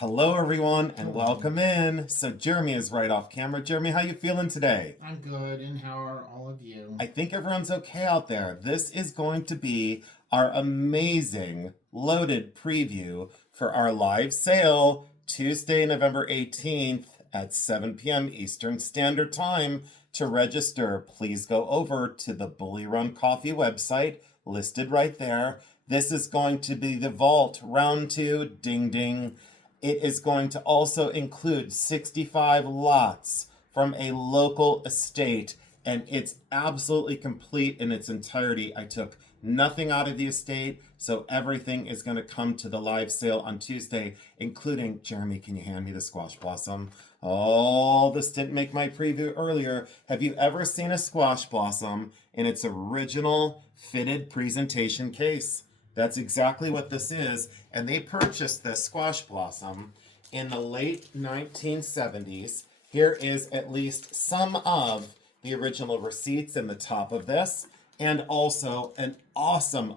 Hello, everyone, and welcome in. So Jeremy is right off camera. Jeremy, how you feeling today? I'm good, and how are all of you? I think everyone's okay out there. This is going to be our amazing loaded preview for our live sale Tuesday, November 18th at 7 p.m. Eastern Standard Time. To register, please go over to the BullyRunCoffee website, listed right there. This is going to be the vault round two, ding ding. It is going to also include 65 lots from a local estate, and it's absolutely complete in its entirety. I took nothing out of the estate, so everything is going to come to the live sale on Tuesday, including, Jeremy, can you hand me the squash blossom? Oh, this didn't make my preview earlier. Have you ever seen a squash blossom in its original fitted presentation case? That's exactly what this is. And they purchased this squash blossom in the late 1970s. Here is at least some of the original receipts in the top of this, and also an awesome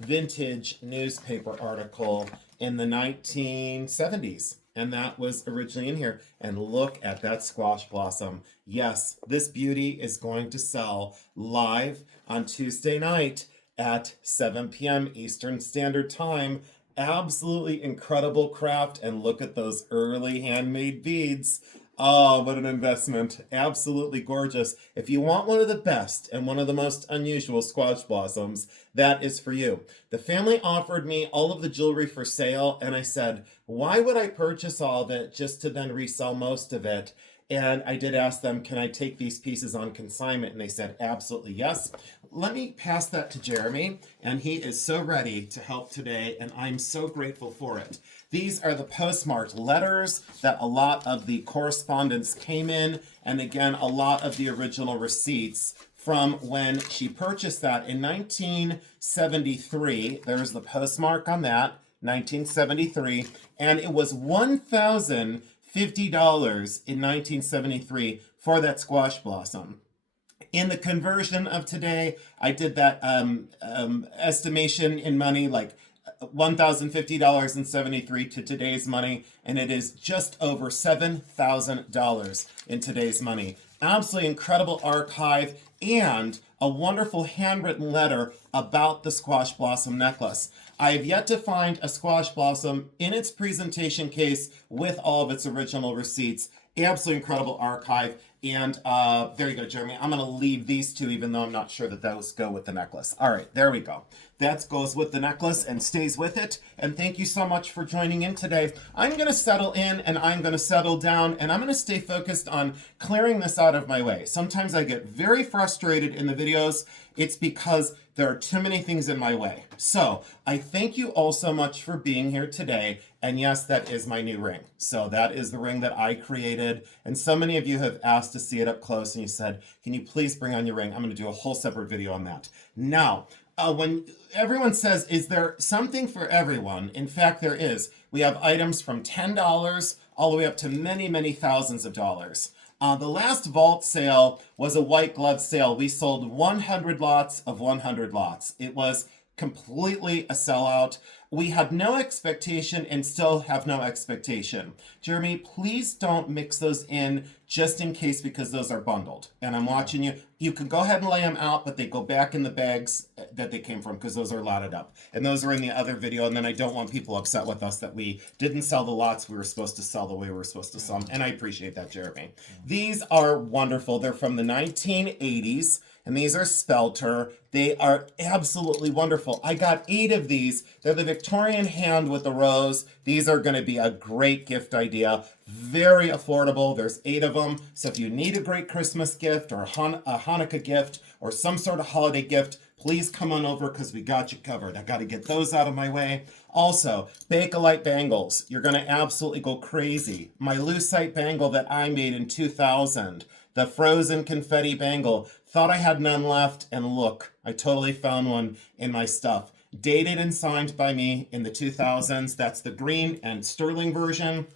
vintage newspaper article in the 1970s. And that was originally in here. And look at that squash blossom. Yes, this beauty is going to sell live on Tuesday night at 7 p.m. Eastern Standard Time. Absolutely incredible craft, and look at those early handmade beads. Oh, what an investment. Absolutely gorgeous. If you want one of the best and one of the most unusual squash blossoms, that is for you. The family offered me all of the jewelry for sale, and I said, why would I purchase all of it just to then resell most of it? And I did ask them, can I take these pieces on consignment? And they said, absolutely yes. Let me pass that to Jeremy, and he is so ready to help today, and I'm so grateful for it. These are the postmarked letters that a lot of the correspondence came in, and again, a lot of the original receipts from when she purchased that in 1973. There's the postmark on that, 1973, and it was $1,050 in 1973 for that squash blossom. In the conversion of today, I did that estimation in money, like $1,050 in 73 to today's money, and it is just over $7,000 in today's money. Absolutely incredible archive, and a wonderful handwritten letter about the squash blossom necklace. I have yet to find a squash blossom in its presentation case with all of its original receipts. Absolutely incredible archive. And there you go, Jeremy. I'm going to leave these two, even though I'm not sure that those go with the necklace. All right, there we go. That goes with the necklace and stays with it. And thank you so much for joining in today. I'm going to settle in, and I'm going to settle down, and I'm going to stay focused on clearing this out of my way. Sometimes I get very frustrated in the videos. It's because there are too many things in my way. So I thank you all so much for being here today. And yes, that is my new ring. So that is the ring that I created. And so many of you have asked to see it up close, and you said, can you please bring on your ring? I'm going to do a whole separate video on that. Now, when everyone says, is there something for everyone? In fact, there is. We have items from $10 all the way up to many thousands of dollars. The last vault sale was a white glove sale. We sold 100 lots of 100 lots. It was completely a sellout. We had no expectation and still have no expectation. Jeremy, please don't mix those in just in case, because those are bundled. And I'm watching you. You can go ahead and lay them out, but they go back in the bags that they came from, because those are lotted up. And those are in the other video. And then I don't want people upset with us that we didn't sell the lots we were supposed to sell the way we were supposed to sell them. And I appreciate that, Jeremy. These are wonderful. They're from the 1980s. And these are spelter. They are absolutely wonderful. I got 8 of these. They're the Victorian hand with the rose. These are going to be a great gift idea. Very affordable. There's 8 of them. So if you need a great Christmas gift or a Hanukkah gift or some sort of holiday gift, please come on over, because we got you covered. I got to get those out of my way. Also, Bakelite bangles. You're going to absolutely go crazy. My lucite bangle that I made in 2000. The frozen confetti bangle. Thought I had none left, and look, I totally found one in my stuff. Dated and signed by me in the 2000s. That's the green and sterling version.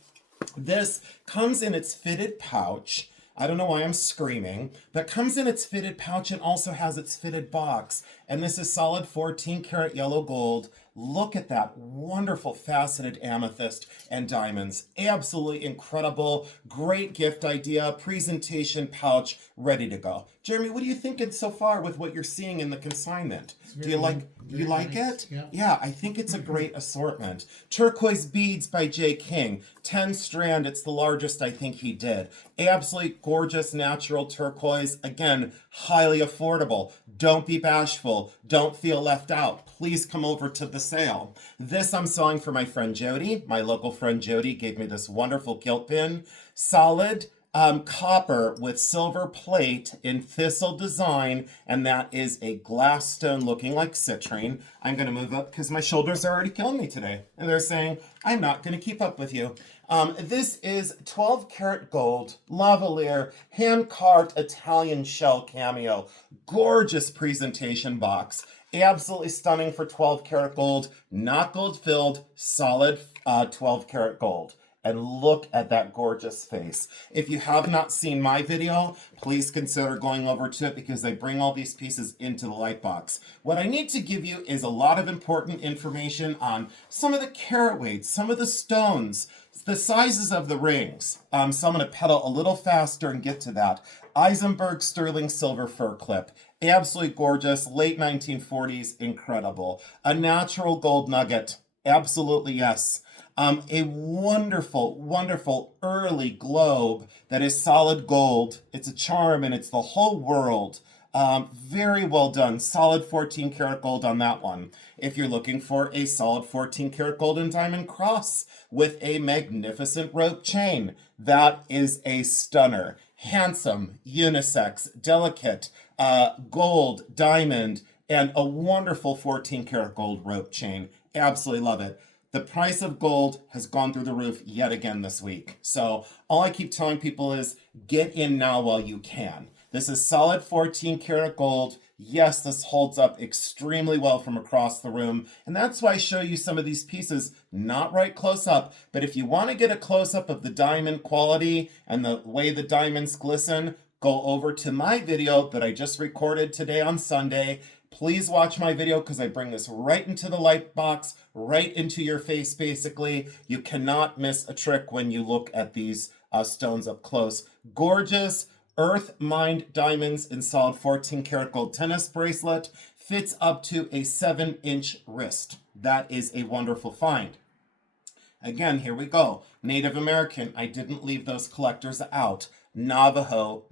This comes in its fitted pouch. I don't know why I'm screaming, but comes in its fitted pouch and also has its fitted box. And this is solid 14 karat yellow gold. Look at that wonderful faceted amethyst and diamonds. Absolutely incredible. Great gift idea, presentation pouch, ready to go. Jeremy, what are you thinking so far with what you're seeing in the consignment? Do you like nice. it? Yep. Yeah, I think it's a great assortment. Turquoise beads by J. King. 10 strand, it's the largest I think he did. Absolutely gorgeous natural turquoise. Again, highly affordable. Don't be bashful. Don't feel left out. Please come over to the sale. This I'm selling for my friend Jody. My local friend Jody gave me this wonderful gilt pin. Solid copper with silver plate in thistle design, and that is a glass stone looking like citrine. I'm going to move up because my shoulders are already killing me today, and they're saying I'm not going to keep up with you. This is 12 karat gold lavalier hand carved Italian shell cameo. Gorgeous presentation box. Absolutely stunning for 12 karat gold, not gold filled, solid 12 karat gold. And look at that gorgeous face. If you have not seen my video, please consider going over to it because I bring all these pieces into the light box. What I need to give you is a lot of important information on some of the carat weights, some of the stones, the sizes of the rings. So I'm going to pedal a little faster and get to that. Eisenberg sterling silver fur clip. Absolutely gorgeous. Late 1940s. Incredible. A natural gold nugget. Absolutely yes. A wonderful, wonderful early globe that is solid gold. It's a charm and it's the whole world. Very well done. Solid 14 karat gold on that one. If you're looking for a solid 14 karat gold and diamond cross with a magnificent rope chain, that is a stunner. Handsome, unisex, delicate, gold, diamond, and a wonderful 14 karat gold rope chain. Absolutely love it. The price of gold has gone through the roof yet again this week. So all I keep telling people is get in now while you can. This is solid 14 karat gold. Yes, this holds up extremely well from across the room. And that's why I show you some of these pieces, not right close up. But if you want to get a close up of the diamond quality and the way the diamonds glisten, go over to my video that I just recorded today on Sunday. Please watch my video because I bring this right into the light box, right into your face basically. You cannot miss a trick when you look at these stones up close. Gorgeous earth mined diamonds in solid 14 karat gold tennis bracelet. Fits up to a 7-inch wrist. That is a wonderful find. Again, here we go. Native American, I didn't leave those collectors out. Navajo,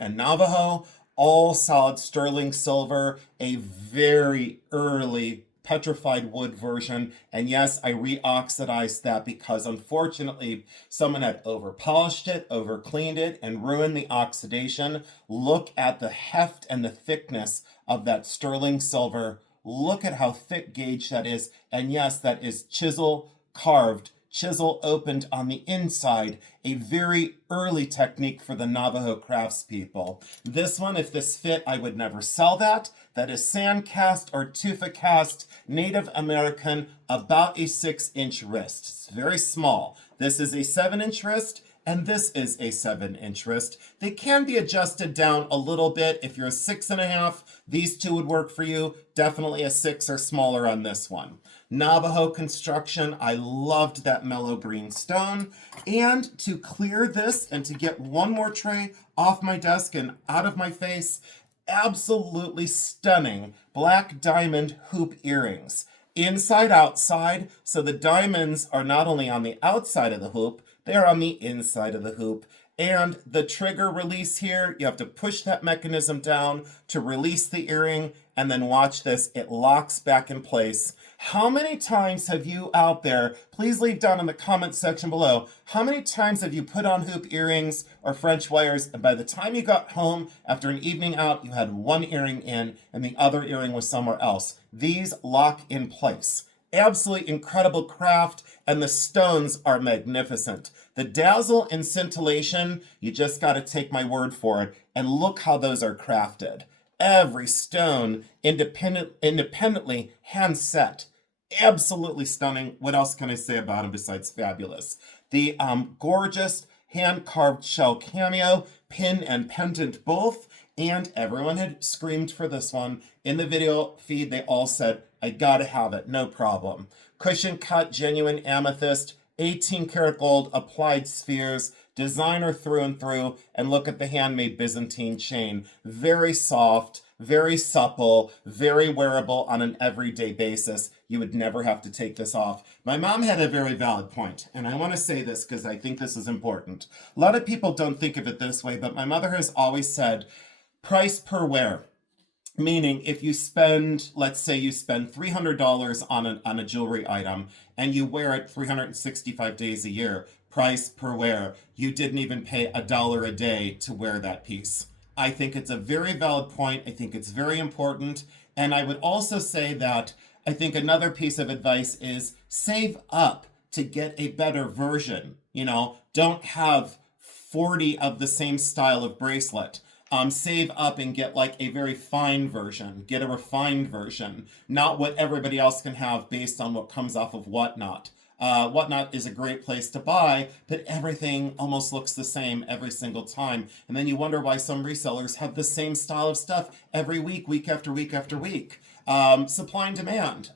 and Navajo. All solid sterling silver, a very early petrified wood version. And yes, I re-oxidized that because unfortunately someone had over-polished it, over-cleaned it, and ruined the oxidation. Look at the heft and the thickness of that sterling silver. Look at how thick gauge that is. And yes, that is chisel carved, chisel opened on the inside, a very early technique for the Navajo craftspeople. This one, if this fit, I would never sell that. That is sand cast or tufa cast, Native American, about a 6-inch wrist. It's very small. This is a 7-inch wrist, and this is a 7-inch wrist. They can be adjusted down a little bit. If you're a 6.5, these two would work for you. Definitely a 6 or smaller on this one. Navajo construction, I loved that mellow green stone. And to clear this and to get one more tray off my desk and out of my face, absolutely stunning black diamond hoop earrings. Inside, outside, so the diamonds are not only on the outside of the hoop, they're on the inside of the hoop. And the trigger release here, you have to push that mechanism down to release the earring, and then watch this, it locks back in place. How many times have you out there, please leave down in the comment section below, how many times have you put on hoop earrings or French wires, and by the time you got home after an evening out, you had one earring in and the other earring was somewhere else? These lock in place. Absolutely incredible craft, and the stones are magnificent. The dazzle and scintillation, you just got to take my word for it, and look how those are crafted. Every stone independently hand set. Absolutely stunning. What else can I say about them besides fabulous? The gorgeous hand-carved shell cameo, pin and pendant both, and everyone had screamed for this one. In the video feed, they all said, I gotta have it, no problem. Cushion cut, genuine amethyst, 18 karat gold, applied spheres, designer through and through, and look at the handmade Byzantine chain. Very soft, very supple, very wearable on an everyday basis. You would never have to take this off. My mom had a very valid point, and I want to say this because I think this is important. A lot of people don't think of it this way, but my mother has always said, price per wear. Meaning, if you spend, let's say you spend $300 on a jewelry item and you wear it 365 days a year, price per wear, you didn't even pay $1 a day to wear that piece. I think it's a very valid point. I think it's very important. And I would also say that I think another piece of advice is save up to get a better version. You know, don't have 40 of the same style of bracelet. Save up and get like a very fine version. Get a refined version, not what everybody else can have based on what comes off of Whatnot. Whatnot is a great place to buy, but everything almost looks the same every single time. And then you wonder why some resellers have the same style of stuff every week, week after week after week. Supply and demand.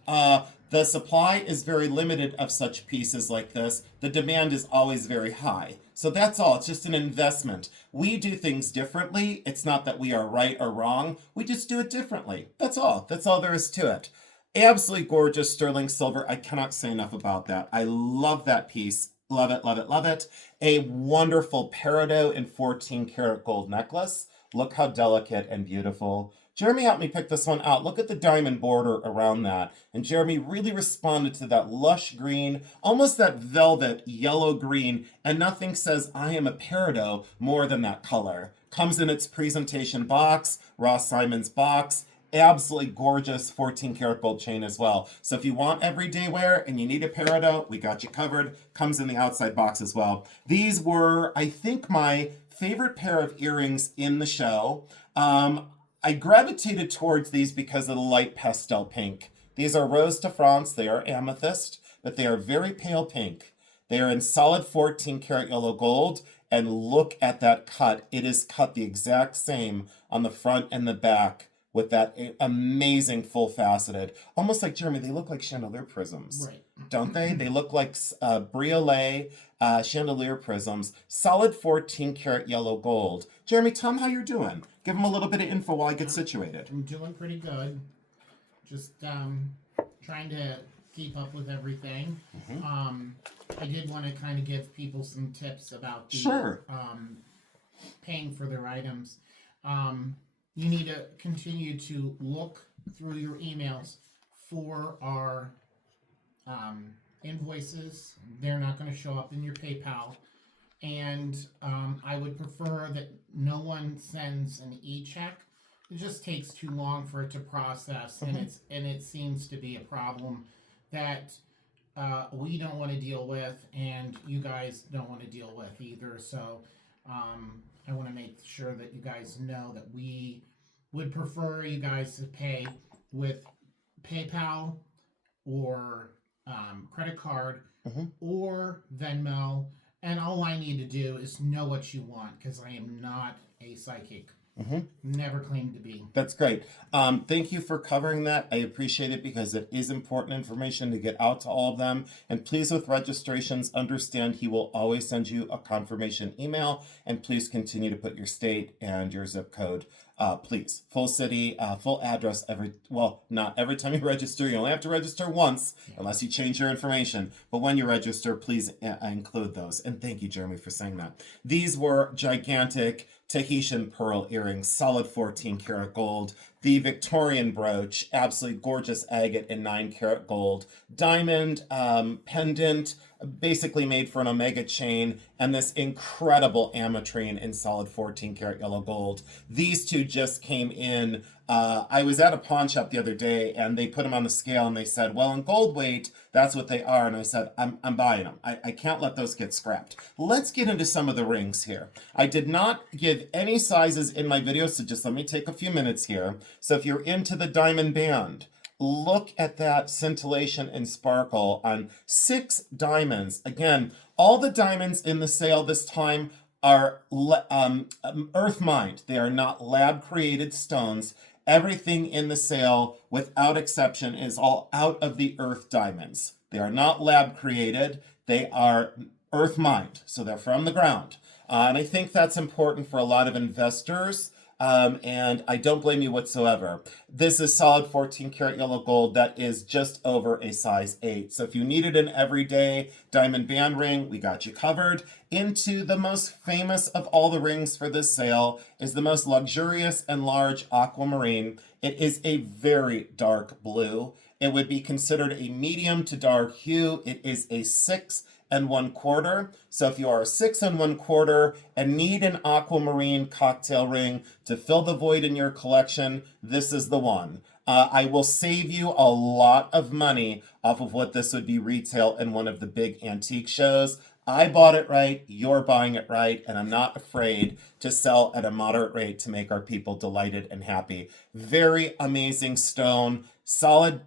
The supply is very limited of such pieces like this. The demand is always very high. So that's all. It's just an investment. We do things differently. It's not that we are right or wrong. We just do it differently. That's all. That's all there is to it. Absolutely gorgeous sterling silver. I cannot say enough about that. I love that piece. Love it, love it, love it. A wonderful peridot and 14 karat gold necklace. Look how delicate and beautiful. Jeremy helped me pick this one out. Look at the diamond border around that. And Jeremy really responded to that lush green, almost that velvet yellow green. And nothing says I am a peridot more than that color. Comes in its presentation box, Ross Simon's box. Absolutely gorgeous 14 karat gold chain as well. So if you want everyday wear and you need a peridot, we got you covered. Comes in the outside box as well. These were, I think, my favorite pair of earrings in the show. I gravitated towards these because of the light pastel pink. These are Rose de France. They are amethyst, but they are very pale pink. They are in solid 14 karat yellow gold. And look at that cut. It is cut the exact same on the front and the back with that amazing full faceted. Almost like, Jeremy, they look like chandelier prisms. Right. Don't they? They look like briolette chandelier prisms. Solid 14 karat yellow gold. Jeremy, tell them how you're doing. Give them a little bit of info while I get situated. I'm doing pretty good. Just trying to keep up with everything. Mm-hmm. I did want to kind of give people some tips about the, Sure. paying for their items. You need to continue to look through your emails for our invoices. They're not going to show up in your PayPal. And I would prefer that no one sends an e-check. It just takes too long for it to process, and it seems to be a problem that we don't want to deal with, and you guys don't want to deal with either. So I want to make sure that you guys know that we would prefer you guys to pay with PayPal or credit card or Venmo. And all I need to do is know what you want, because I am not a psychic. Never claimed to be. That's great. Thank you for covering that. I appreciate it because it is important information to get out to all of them. And please, with registrations, understand he will always send you a confirmation email. And please continue to put your state and your zip code. Please, full city, full address not every time you register. You only have to register once unless you change your information. But when you register, please include those. And thank you, Jeremy, for saying that. These were gigantic Tahitian pearl earrings, solid 14 karat gold. The Victorian brooch, absolutely gorgeous agate in 9 karat gold. Diamond pendant, basically made for an omega chain, and this incredible ametrine in solid 14 karat yellow gold. These two just came in. I was at a pawn shop the other day, and they put them on the scale, and they said, well, in gold weight, that's what they are. And I said, I'm buying them. I can't let those get scrapped. Let's get into some of the rings here. I did not give any sizes in my video, so just let me take a few minutes here. So if you're into the diamond band, look at that scintillation and sparkle on 6 diamonds. Again, all the diamonds in the sale this time are earth mined. They are not lab created stones. Everything in the sale, without exception, is all out of the earth diamonds. They are not lab created. They are earth mined, so they're from the ground. And I think that's important for a lot of investors. And I don't blame you whatsoever. This is solid 14 karat yellow gold that is just over a size 8. So if you needed an everyday diamond band ring, we got you covered. Into the most famous of all the rings for this sale is the most luxurious and large aquamarine. It is a very dark blue. It would be considered a medium to dark hue. It is a 6 1/4. So if you are a 6 1/4 and need an aquamarine cocktail ring to fill the void in your collection, this is the one. I will save you a lot of money off of what this would be retail in one of the big antique shows. I bought it right, you're buying it right, and I'm not afraid to sell at a moderate rate to make our people delighted and happy. Very amazing stone, solid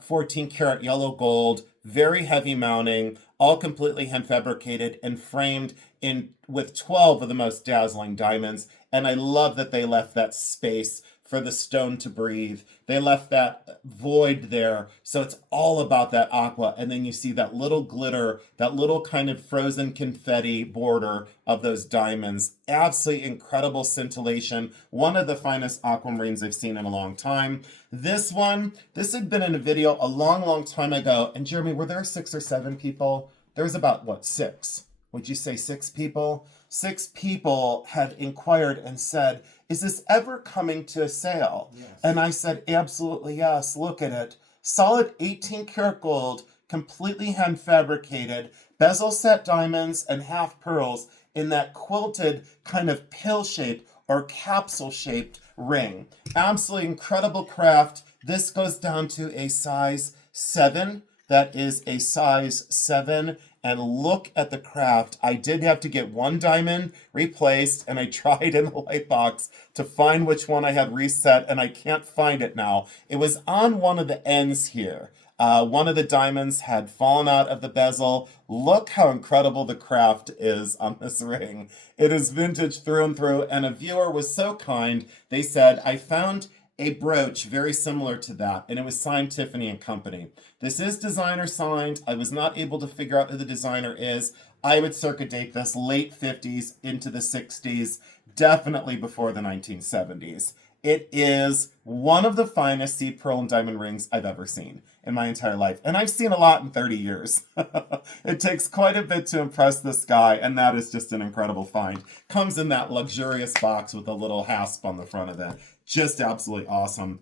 14 karat yellow gold, very heavy mounting, all completely hand fabricated and framed in with 12 of the most dazzling diamonds. And I love that they left that space for the stone to breathe. They left that void there. So it's all about that aqua. And then you see that little glitter, that little kind of frozen confetti border of those diamonds. Absolutely incredible scintillation. One of the finest aquamarines I've seen in a long time. This had been in a video a long time ago. And Jeremy, were there 6 or 7 people? There was about, what, 6? Would you say 6 people? 6 people had inquired and said, is this ever coming to a sale? Yes. And I said, absolutely yes. Look at it. Solid 18 karat gold, completely hand fabricated, bezel set diamonds and half pearls in that quilted kind of pill shape or capsule shaped ring. Absolutely incredible craft. This goes down to a size 7. That is a size 7. And look at the craft. I did have to get one diamond replaced, and I tried in the light box to find which one I had reset, and I can't find it now. It was on one of the ends here. One of the diamonds had fallen out of the bezel. Look how incredible the craft is on this ring. It is vintage through and through, and a viewer was so kind. They said, I found a brooch very similar to that, and it was signed Tiffany and Company. This is designer signed. I was not able to figure out who the designer is. I would circa date this late 50s into the 60s, definitely before the 1970s. It is one of the finest seed pearl and diamond rings I've ever seen in my entire life. And I've seen a lot in 30 years. It takes quite a bit to impress this guy, and that is just an incredible find. Comes in that luxurious box with a little hasp on the front of it. Just absolutely awesome.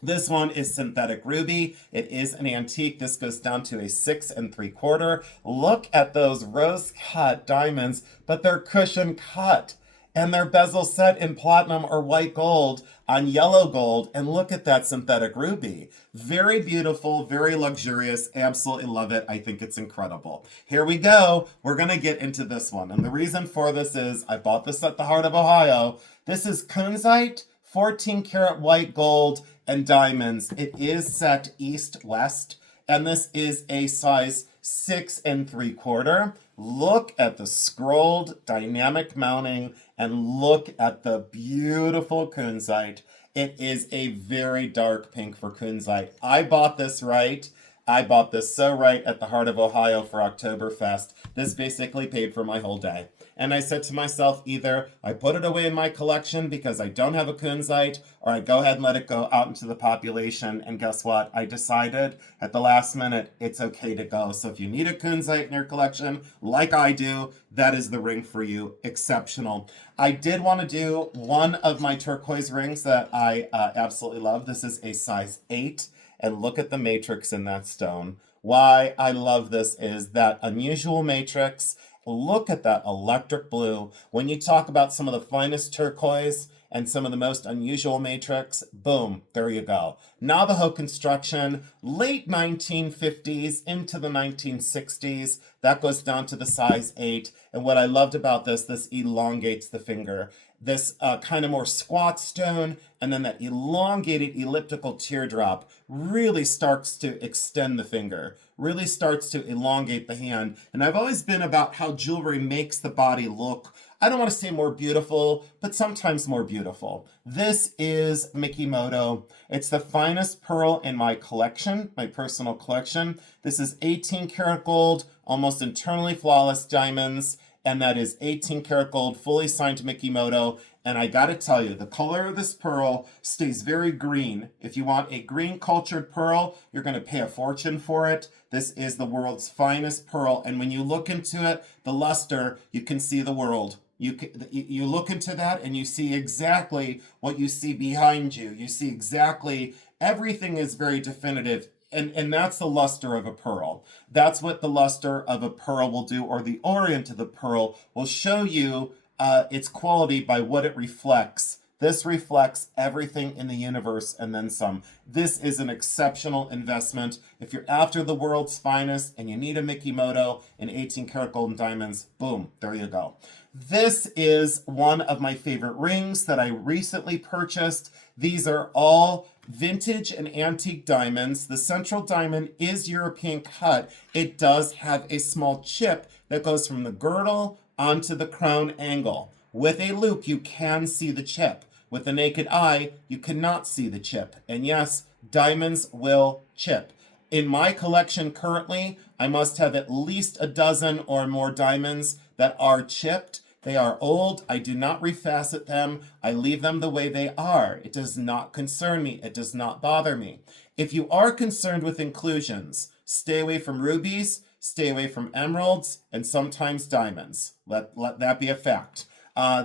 This one is synthetic ruby. It is an antique. This goes down to a 6 3/4. Look at those rose cut diamonds, but they're cushion cut. And they're bezel set in platinum or white gold on yellow gold. And look at that synthetic ruby. Very beautiful, very luxurious. Absolutely love it. I think it's incredible. Here we go. We're going to get into this one. And the reason for this is I bought this at the heart of Ohio. This is kunzite, 14 karat white gold and diamonds. It is set east-west. And this is a size 6 3/4. Look at the scrolled dynamic mounting and look at the beautiful kunzite. It is a very dark pink for kunzite. I bought this right. I bought this so right at the heart of Ohio for Oktoberfest. This basically paid for my whole day. And I said to myself, either I put it away in my collection because I don't have a kunzite, or I go ahead and let it go out into the population. And guess what? I decided at the last minute, it's okay to go. So if you need a kunzite in your collection, like I do, that is the ring for you. Exceptional. I did want to do one of my turquoise rings that I absolutely love. This is a size 8. And look at the matrix in that stone. Why I love this is that unusual matrix. Look at that electric blue. When you talk about some of the finest turquoise and some of the most unusual matrix, boom, there you go. Navajo construction, late 1950s into the 1960s. That goes down to the size 8. And what I loved about this elongates the finger. this kind of more squat stone, and then that elongated elliptical teardrop really starts to extend the finger, really starts to elongate the hand. And I've always been about how jewelry makes the body look, I don't want to say more beautiful, but sometimes more beautiful. This is Mikimoto. It's the finest pearl in my collection, my personal collection. This is 18 karat gold, almost internally flawless diamonds, and that is 18 karat gold, fully signed Mikimoto. And I gotta tell you, the color of this pearl stays very green. If you want a green cultured pearl, you're gonna pay a fortune for it. This is the world's finest pearl. And when you look into it, the luster, you can see the world. You look into that and you see exactly what you see behind you. You see exactly, everything is very definitive. And that's the luster of a pearl. That's what the luster of a pearl will do, or the orient of the pearl will show you its quality by what it reflects. This reflects everything in the universe and then some. This is an exceptional investment. If you're after the world's finest and you need a Mikimoto in 18 karat gold and diamonds, boom, there you go. This is one of my favorite rings that I recently purchased. These are all vintage and antique diamonds. The central diamond is European cut. It does have a small chip that goes from the girdle onto the crown angle. With a loop, you can see the chip. With the naked eye, you cannot see the chip. And yes, diamonds will chip. In my collection currently, I must have at least a dozen or more diamonds that are chipped. They are old. I do not refacet them. I leave them the way they are. It does not concern me. It does not bother me. If you are concerned with inclusions, stay away from rubies, stay away from emeralds, and sometimes diamonds. Let that be a fact.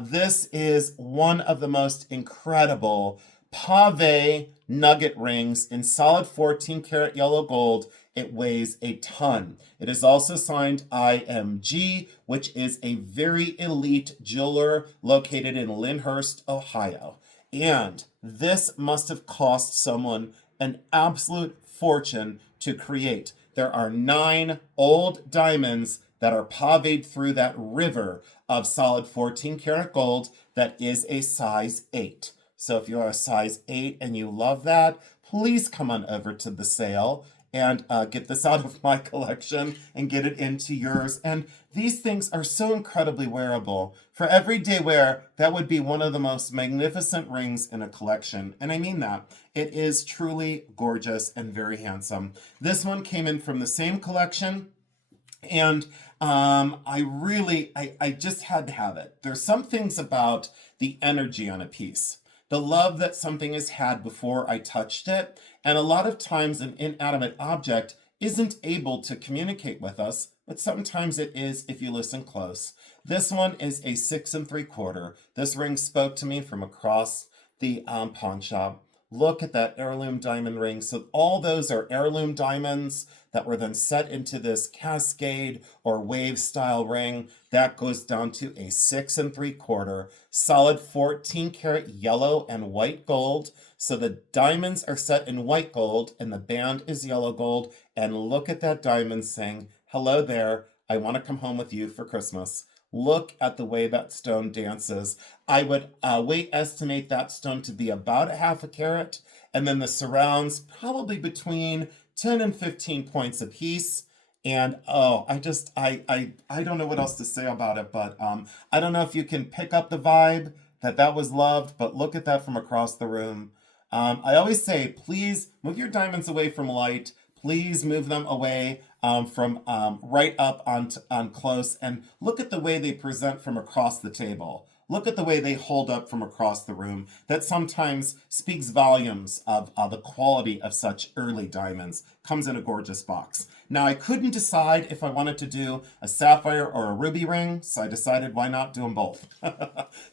This is one of the most incredible pave nugget rings in solid 14 karat yellow gold. It weighs a ton. It is also signed IMG, which is a very elite jeweler located in Lyndhurst, Ohio. And this must have cost someone an absolute fortune to create. There are 9 old diamonds that are pavéed through that river of solid 14 karat gold that is a size 8. So if you're a size 8 and you love that, please come on over to the sale and get this out of my collection and get it into yours. And these things are so incredibly wearable. For everyday wear, that would be one of the most magnificent rings in a collection. And I mean that. It is truly gorgeous and very handsome. This one came in from the same collection. And I just had to have it. There's some things about the energy on a piece, the love that something has had before I touched it. And a lot of times an inanimate object isn't able to communicate with us, but sometimes it is if you listen close. This one is a 6 3/4. This ring spoke to me from across the pawn shop. Look at that heirloom diamond ring. So all those are heirloom diamonds that were then set into this cascade or wave style ring. That goes down to a 6 3/4, solid 14 karat yellow and white gold. So the diamonds are set in white gold and the band is yellow gold. And look at that diamond saying, hello there, I want to come home with you for Christmas. Look at the way that stone dances. I would estimate that stone to be about a half a carat, and then the surrounds probably between 10 and 15 points a piece. And I don't know what else to say about it, but I don't know if you can pick up the vibe that was loved, but look at that from across the room. I always say, please move your diamonds away from light. Please move them away from right up on close, and look at the way they present from across the table. Look at the way they hold up from across the room. That sometimes speaks volumes of the quality of such early diamonds. Comes in a gorgeous box. Now, I couldn't decide if I wanted to do a sapphire or a ruby ring, so I decided why not do them both.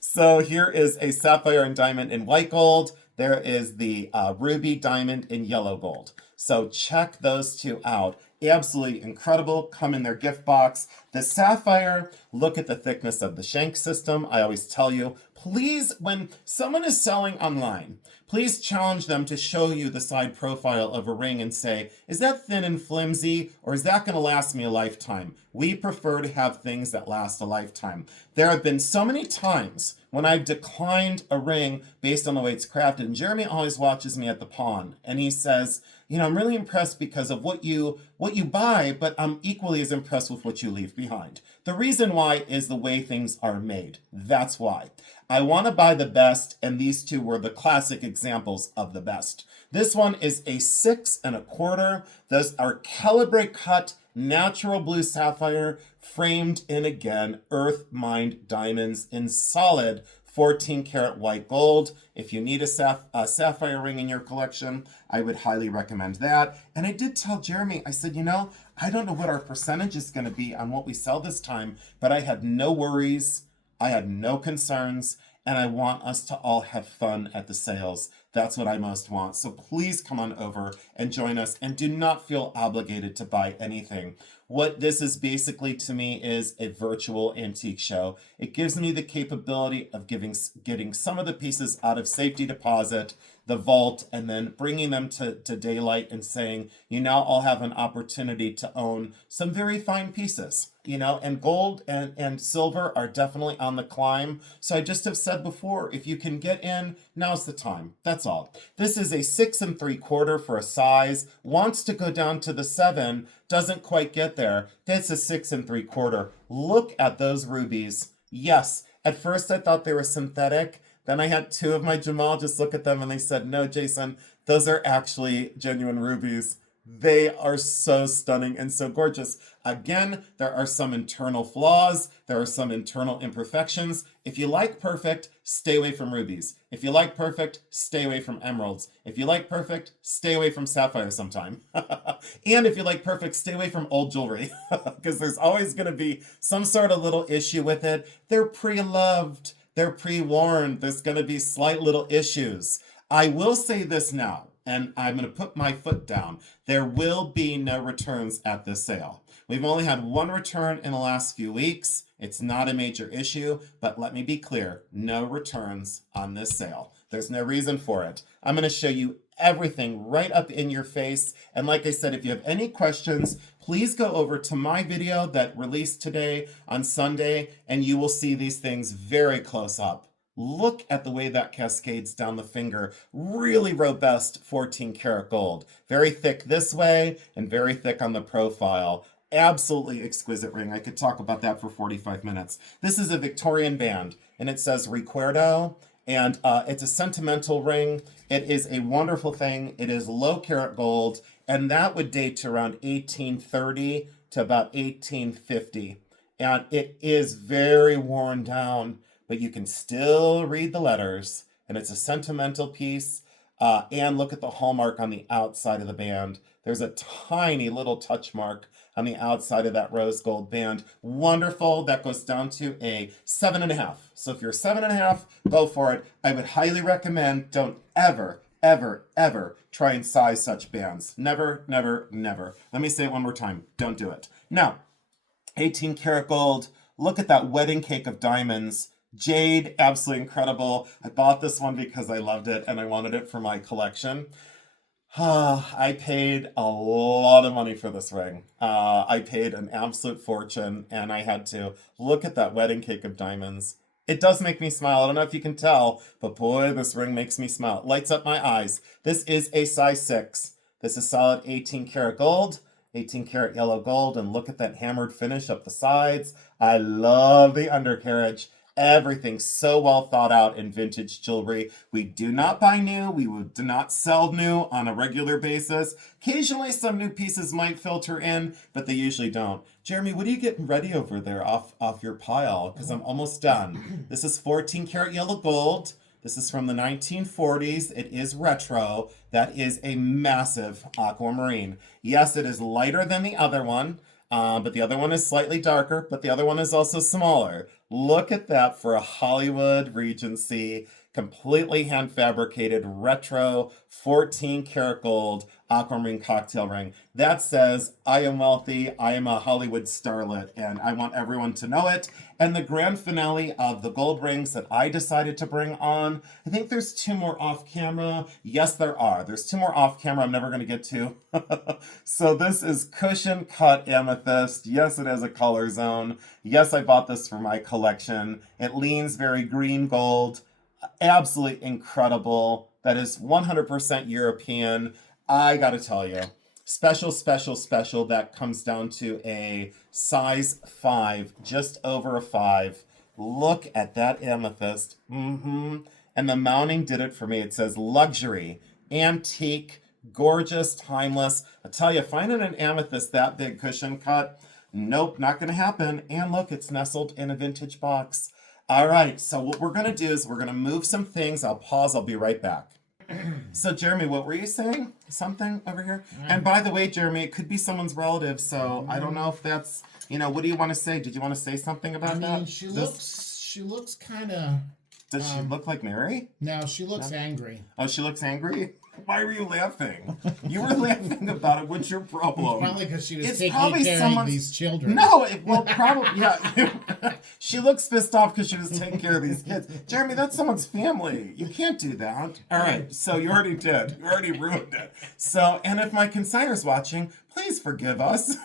So here is a sapphire and diamond in white gold. There is the ruby diamond in yellow gold. So check those two out. Absolutely incredible. Come in their gift box. The sapphire, look at the thickness of the shank system. I always tell you, please, when someone is selling online, please challenge them to show you the side profile of a ring and say, is that thin and flimsy, or is that going to last me a lifetime? We prefer to have things that last a lifetime. There have been so many times when I've declined a ring based on the way it's crafted. And Jeremy always watches me at the pawn, and he says, you know, I'm really impressed because of what you buy, but I'm equally as impressed with what you leave behind. The reason why is the way things are made. That's why. I want to buy the best, and these two were the classic examples of the best. This one is a 6 1/4. Those are calibre cut natural blue sapphire framed in, again, earth mined diamonds in solid 14 karat white gold. If you need a sapphire ring in your collection, I would highly recommend that. And I did tell Jeremy, I said, you know, I don't know what our percentage is going to be on what we sell this time, but I had no worries. I had no concerns, and I want us to all have fun at the sales. That's what I most want. So please come on over and join us, and do not feel obligated to buy anything. What this is basically to me is a virtual antique show. It gives me the capability of getting some of the pieces out of safety deposit, the vault, and then bringing them to daylight and saying, you now all have an opportunity to own some very fine pieces. You know, and gold and silver are definitely on the climb. So I just have said before, if you can get in, now's the time. That's all. This is a 6 3/4 for a size. Wants to go down to the 7, doesn't quite get there. That's a 6 3/4. Look at those rubies. Yes, at first I thought they were synthetic. Then I had two of my gemologists look at them and they said, no, Jason, those are actually genuine rubies. They are so stunning and so gorgeous. Again, there are some internal flaws. There are some internal imperfections. If you like perfect, stay away from rubies. If you like perfect, stay away from emeralds. If you like perfect, stay away from sapphire sometime. And if you like perfect, stay away from old jewelry, because there's always going to be some sort of little issue with it. They're pre-loved. They're pre-worn. There's going to be slight little issues. I will say this now, and I'm going to put my foot down. There will be no returns at this sale. We've only had one return in the last few weeks. It's not a major issue, but let me be clear, no returns on this sale. There's no reason for it. I'm going to show you everything right up in your face. And like I said, if you have any questions, please go over to my video that released today on Sunday, and you will see these things very close up. Look at the way that cascades down the finger. Really robust 14 karat gold. Very thick this way and very thick on the profile. Absolutely exquisite ring. I could talk about that for 45 minutes. This is a Victorian band, and it says Recuerdo, and it's a sentimental ring. It is a wonderful thing. It is low carat gold, and that would date to around 1830 to about 1850. And it is very worn down, but you can still read the letters, and it's a sentimental piece. And look at the hallmark on the outside of the band. There's a tiny little touch mark on the outside of that rose gold band. Wonderful. That goes down to a 7.5. So if you're 7.5, go for it. I would highly recommend, don't ever, ever, ever try and size such bands. Never, never, never. Let me say it one more time. Don't do it. Now, 18 karat gold. Look at that wedding cake of diamonds. Jade, absolutely incredible. I bought this one because I loved it and I wanted it for my collection. I paid a lot of money for this ring. I paid an absolute fortune, and I had to look at that wedding cake of diamonds. It does make me smile. I don't know if you can tell, but boy, this ring makes me smile. It lights up my eyes. This is a size 6. This is solid 18 karat gold, 18 karat yellow gold, and look at that hammered finish up the sides. I love the undercarriage. Everything so well thought out in vintage jewelry. We do not buy new. We do not sell new on a regular basis. Occasionally some new pieces might filter in, but they usually don't. Jeremy, what are you getting ready over there off your pile? Because I'm almost done. This is 14 karat yellow gold. This is from the 1940s. It is retro. That is a massive aquamarine. Yes, it is lighter than the other one. But the other one is slightly darker, but the other one is also smaller. Look at that for a Hollywood Regency completely hand fabricated retro 14 karat gold aquamarine cocktail ring that says, I am wealthy, I am a Hollywood starlet, and I want everyone to know it. And the grand finale of the gold rings that I decided to bring on, I think there's 2 more off camera. Yes, there are. There's 2 more off camera I'm never going to get to. So this is cushion cut amethyst. Yes, it has a color zone. Yes, I bought this for my collection. It leans very green gold. Absolutely incredible. That is 100% European. I gotta tell you, special, special, special. That comes down to a size 5, just over a 5. Look at that amethyst. And the mounting did it for me. It says luxury, antique, gorgeous, timeless. I tell you, finding an amethyst that big cushion cut, nope, not gonna happen. And look, it's nestled in a vintage box. All right, so what we're gonna do is we're gonna move some things. I'll pause, I'll be right back. So, Jeremy, what were you saying? Something over here? And by the way, Jeremy, it could be someone's relative, so I don't know if that's, what do you want to say? Did you want to say something about that? She looks kind of... Does she look like Mary? No, she looks angry. Oh, she looks angry? Why were you laughing? You were laughing about it. What's your problem? Probably because she was taking care of these children. No, probably, yeah. She looks pissed off because she was taking care of these kids. Jeremy, that's someone's family. You can't do that. All right, so you already did. You already ruined it. So, and if my consignor's watching, please forgive us.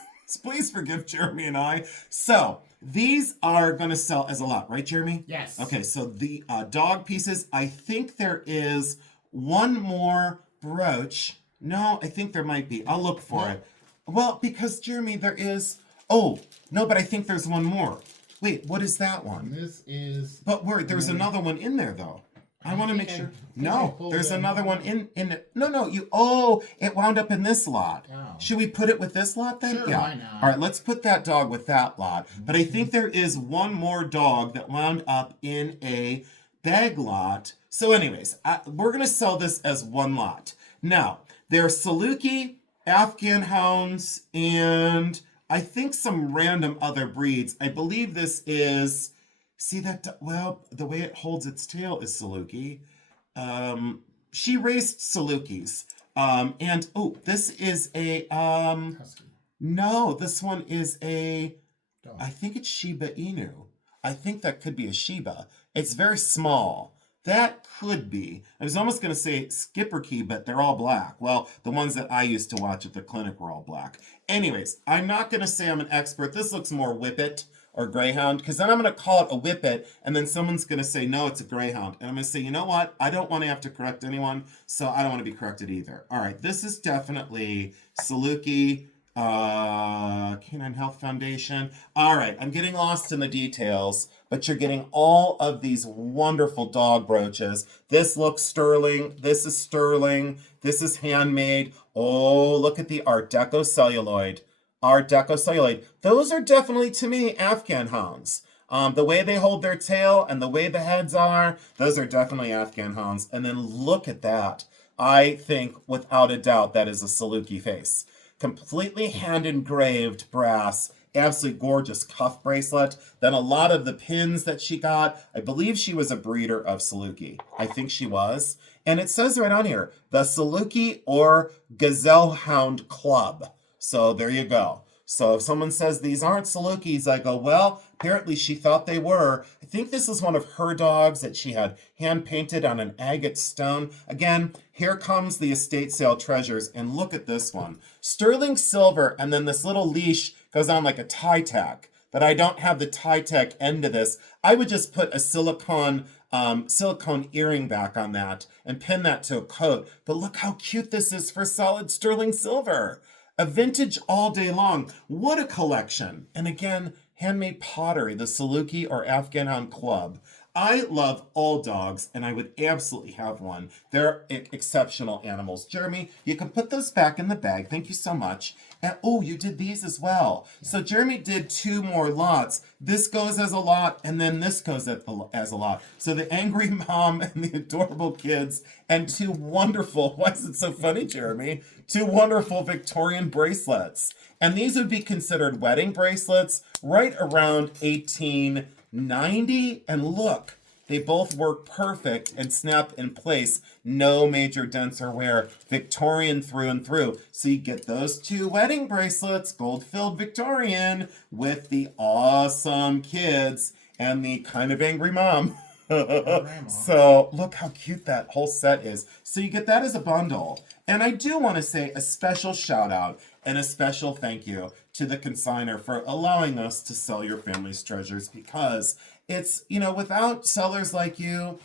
Please forgive Jeremy and I. So, these are going to sell as a lot, right, Jeremy? Yes. Okay, so the dog pieces, I think there is one more brooch. No, I think there might be. I'll look for it. Well, because, Jeremy, there is... Oh, no, but I think there's one more. Wait, what is that one? This is... But there's another one in there, though. I want to make sure. No, there's another one in it. No, it wound up in this lot. Oh. Should we put it with this lot then? Sure, yeah. why not? All right, let's put that dog with that lot. But I think there is one more dog that wound up in a bag lot. So anyways, we're going to sell this as one lot. Now, there are Saluki, Afghan hounds, and I think some random other breeds. I believe this is... See that? Well, the way it holds its tail is Saluki. She raised Salukis. And, this is a... Husky. No, this one is a... Dog. I think it's Shiba Inu. I think that could be a Shiba. It's very small. That could be. I was almost going to say Skipperkey, but they're all black. Well, the ones that I used to watch at the clinic were all black. Anyways, I'm not going to say I'm an expert. This looks more Whippet or Greyhound, because then I'm going to call it a Whippet, and then someone's going to say, no, it's a Greyhound. And I'm going to say, you know what? I don't want to have to correct anyone, so I don't want to be corrected either. All right, this is definitely Saluki, Canine Health Foundation. All right, I'm getting lost in the details, but you're getting all of these wonderful dog brooches. This looks sterling. This is sterling. This is handmade. Oh, look at the Art Deco celluloid. Art Deco celluloid. Those are definitely, to me, Afghan hounds. The way they hold their tail and the way the heads are, those are definitely Afghan hounds. And then look at that. I think, without a doubt, that is a Saluki face. Completely hand-engraved brass. Absolutely gorgeous cuff bracelet. Then a lot of the pins that she got. I believe she was a breeder of Saluki. I think she was. And it says right on here, the Saluki or Gazelle Hound Club. So there you go. So if someone says these aren't Salukis, I go, well, apparently she thought they were. I think this is one of her dogs that she had hand-painted on an agate stone. Again, here comes the estate sale treasures, and look at this one. Sterling silver, and then this little leash goes on like a tie tack, but I don't have the tie tack end of this. I would just put a silicone earring back on that and pin that to a coat. But look how cute this is for solid sterling silver. A vintage all day long. What a collection. And again, handmade pottery, the Saluki or Afghan Hound Club. I love all dogs, and I would absolutely have one. They're exceptional animals. Jeremy, you can put those back in the bag. Thank you so much. And you did these as well. So Jeremy did 2 more lots. This goes as a lot, and then this goes as a lot. So the angry mom and the adorable kids, and 2 wonderful, why is it so funny, Jeremy? 2 wonderful Victorian bracelets. And these would be considered wedding bracelets right around 1890. And look, They both work perfect and snap in place. No major dents or wear. Victorian through and through. So you get those two wedding bracelets, gold-filled Victorian, with the awesome kids and the kind of angry mom. So look how cute that whole set is. So you get that as a bundle. And I do want to say a special shout out and a special thank you to the consignor for allowing us to sell your family's treasures, because it's, without sellers like you,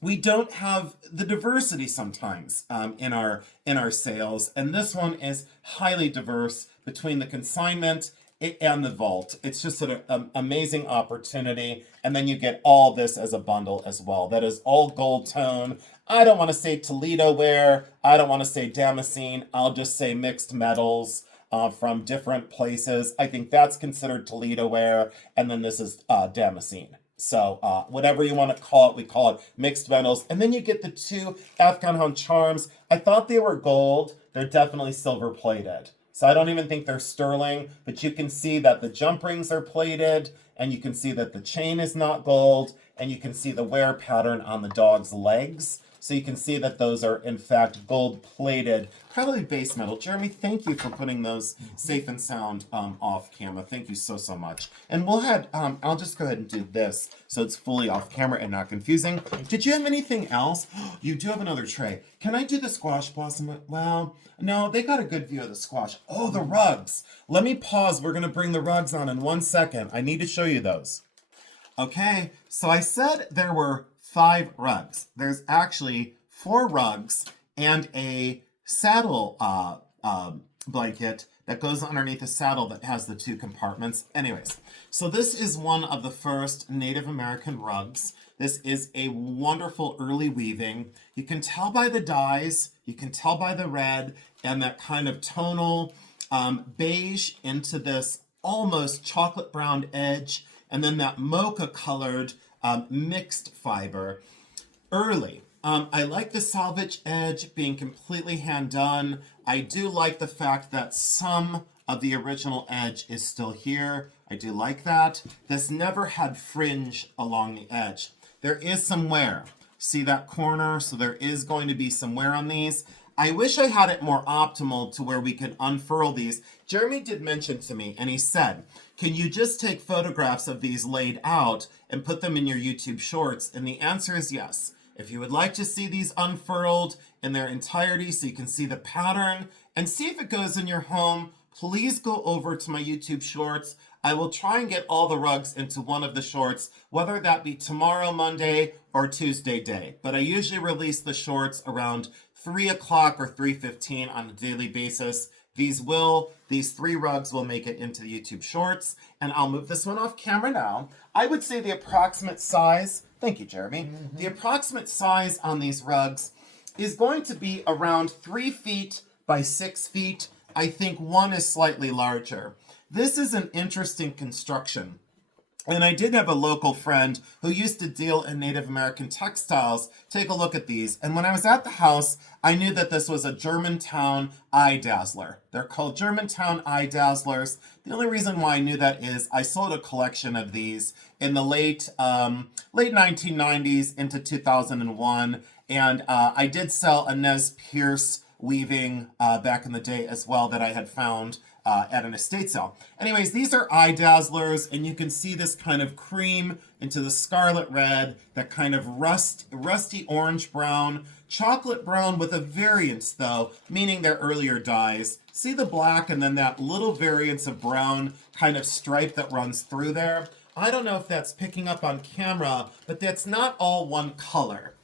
we don't have the diversity sometimes in our sales. And this one is highly diverse between the consignment and the vault. It's just an amazing opportunity. And then you get all this as a bundle as well. That is all gold tone. I don't want to say Toledo ware. I don't want to say Damascene. I'll just say mixed metals from different places. I think that's considered Toledo ware. And then this is Damascene. So whatever you want to call it, we call it mixed metals. And then you get the two Afghan Hound charms. I thought they were gold. They're definitely silver plated. So I don't even think they're sterling, but you can see that the jump rings are plated, and you can see that the chain is not gold, and you can see the wear pattern on the dog's legs. So you can see that those are, in fact, gold-plated, probably base metal. Jeremy, thank you for putting those safe and sound off camera. Thank you so, so much. And we'll have, I'll just go ahead and do this so it's fully off camera and not confusing. Did you have anything else? You do have another tray. Can I do the squash blossom? Well, no, they got a good view of the squash. Oh, the rugs. Let me pause. We're going to bring the rugs on in 1 second. I need to show you those. Okay, so I said there were 5 rugs. There's actually 4 rugs and a saddle blanket that goes underneath the saddle that has the 2 compartments. Anyways, so this is one of the first Native American rugs. This is a wonderful early weaving. You can tell by the dyes, you can tell by the red and that kind of tonal beige into this almost chocolate brown edge, and then that mocha colored mixed fiber. Early. I like the salvage edge being completely hand done. I do like the fact that some of the original edge is still here. I do like that. This never had fringe along the edge. There is some wear. See that corner? So there is going to be some wear on these. I wish I had it more optimal to where we could unfurl these. Jeremy did mention to me, and he said, can you just take photographs of these laid out and put them in your YouTube shorts? And the answer is yes. If you would like to see these unfurled in their entirety so you can see the pattern and see if it goes in your home, please go over to my YouTube shorts. I will try and get all the rugs into one of the shorts, whether that be tomorrow, Monday, or Tuesday day. But I usually release the shorts around 3 o'clock or 3:15 on a daily basis. These 3 rugs will make it into the YouTube shorts, and I'll move this one off camera now. I would say the approximate size, thank you, Jeremy, the approximate size on these rugs is going to be around 3 feet by 6 feet. I think one is slightly larger. This is an interesting construction. And I did have a local friend who used to deal in Native American textiles take a look at these. And when I was at the house, I knew that this was a Germantown eye dazzler. They're called Germantown eye dazzlers. The only reason why I knew that is I sold a collection of these in the late 1990s into 2001. And I did sell a Nez Perce weaving back in the day as well that I had found at an estate sale. Anyways, these are eye dazzlers, and you can see this kind of cream into the scarlet red, that kind of rusty orange brown, chocolate brown with a variance though, meaning they're earlier dyes. See the black and then that little variance of brown kind of stripe that runs through there. I don't know if that's picking up on camera, but that's not all one color.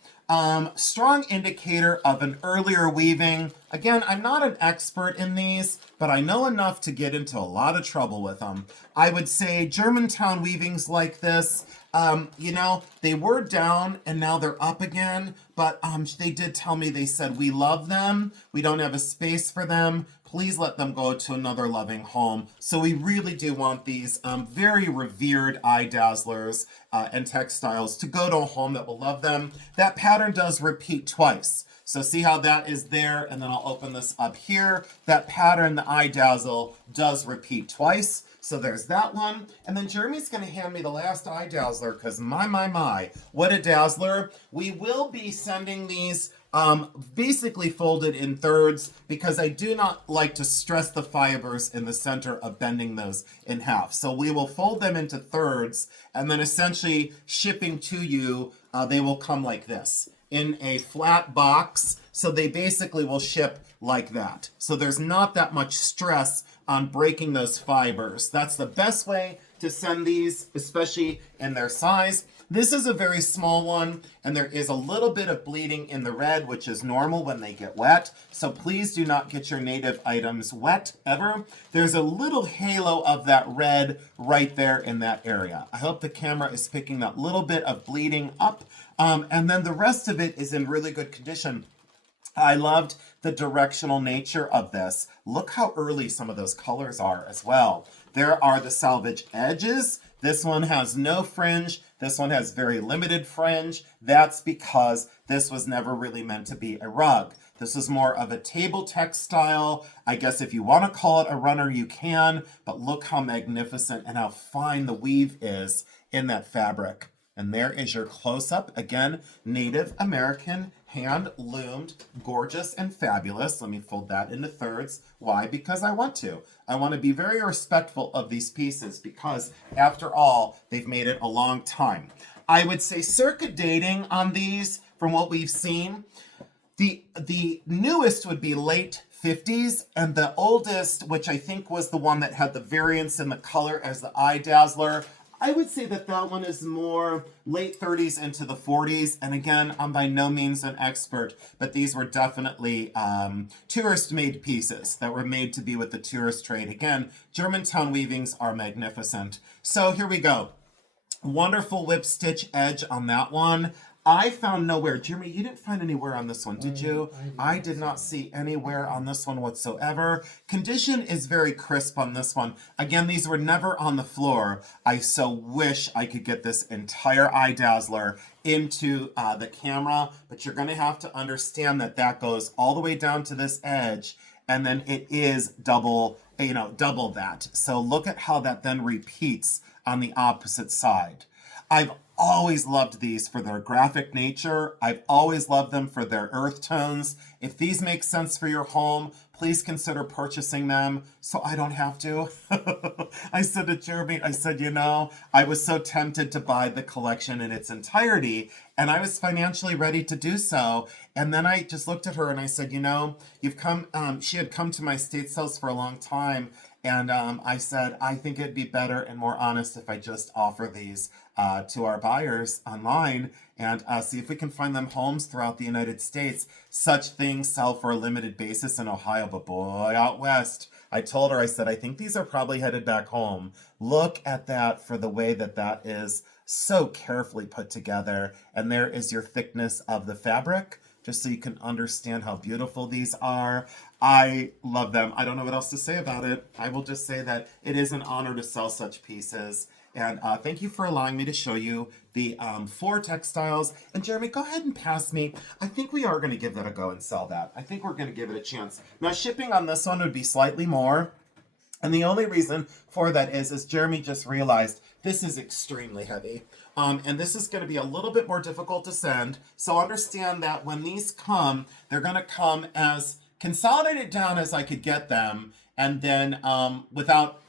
Strong indicator of an earlier weaving. Again, I'm not an expert in these, but I know enough to get into a lot of trouble with them. I would say Germantown weavings like this, they were down and now they're up again, but they did tell me, they said, we love them. We don't have a space for them. Please let them go to another loving home. So we really do want these very revered eye dazzlers and textiles to go to a home that will love them. That pattern does repeat twice. So see how that is there, and then I'll open this up here. That pattern, the eye dazzle, does repeat twice. So there's that one. And then Jeremy's going to hand me the last eye dazzler because my, what a dazzler. We will be sending these basically folded in thirds because I do not like to stress the fibers in the center of bending those in half. So we will fold them into thirds and then essentially shipping to you, they will come like this in a flat box. So they basically will ship like that. So there's not that much stress on breaking those fibers. That's the best way to send these, especially in their size. This is a very small one, and there is a little bit of bleeding in the red, which is normal when they get wet. So please do not get your native items wet ever. There's a little halo of that red right there in that area. I hope the camera is picking that little bit of bleeding up. And then the rest of it is in really good condition. I loved the directional nature of this. Look how early some of those colors are as well. There are the salvage edges. This one has no fringe. This one has very limited fringe. That's because this was never really meant to be a rug. This is more of a table textile. I guess if you want to call it a runner, you can, but look how magnificent and how fine the weave is in that fabric. And there is your close-up. Again, Native American, hand-loomed, gorgeous and fabulous. Let me fold that into thirds. Why? Because I want to. I want to be very respectful of these pieces because, after all, they've made it a long time. I would say circa dating on these, from what we've seen, the newest would be late 50s, and the oldest, which I think was the one that had the variance in the color as the eye dazzler, I would say that that one is more late 30s into the 40s. And again, I'm by no means an expert, but these were definitely tourist-made pieces that were made to be with the tourist trade. Again, Germantown weavings are magnificent. So here we go. Wonderful whip stitch edge on that one. I found nowhere. Jeremy, you didn't find anywhere on this one, did you? I did not see anywhere on this one whatsoever. Condition is very crisp on this one. Again, these were never on the floor. I so wish I could get this entire eye dazzler into the camera, but you're going to have to understand that that goes all the way down to this edge, and then it is double that. So look at how that then repeats on the opposite side. I've always loved these for their graphic nature. I've always loved them for their earth tones. If these make sense for your home, please consider purchasing them so I don't have to. I said to Jeremy, I said, I was so tempted to buy the collection in its entirety, and I was financially ready to do so. And then I just looked at her and I said, you've come, she had come to my state sales for a long time. And I said, I think it'd be better and more honest if I just offer these to our buyers online and see if we can find them homes throughout the United States. Such things sell for a limited basis in Ohio, but boy, out west. I told her, I said, I think these are probably headed back home. Look at that for the way that that is so carefully put together. And there is your thickness of the fabric, just so you can understand how beautiful these are. I love them. I don't know what else to say about it. I will just say that it is an honor to sell such pieces. And thank you for allowing me to show you the 4 textiles. And Jeremy, go ahead and pass me. I think we are going to give that a go and sell that. I think we're going to give it a chance. Now, shipping on this one would be slightly more. And the only reason for that is Jeremy just realized this is extremely heavy. And this is going to be a little bit more difficult to send. So understand that when these come, they're going to come as consolidated down as I could get them, and then without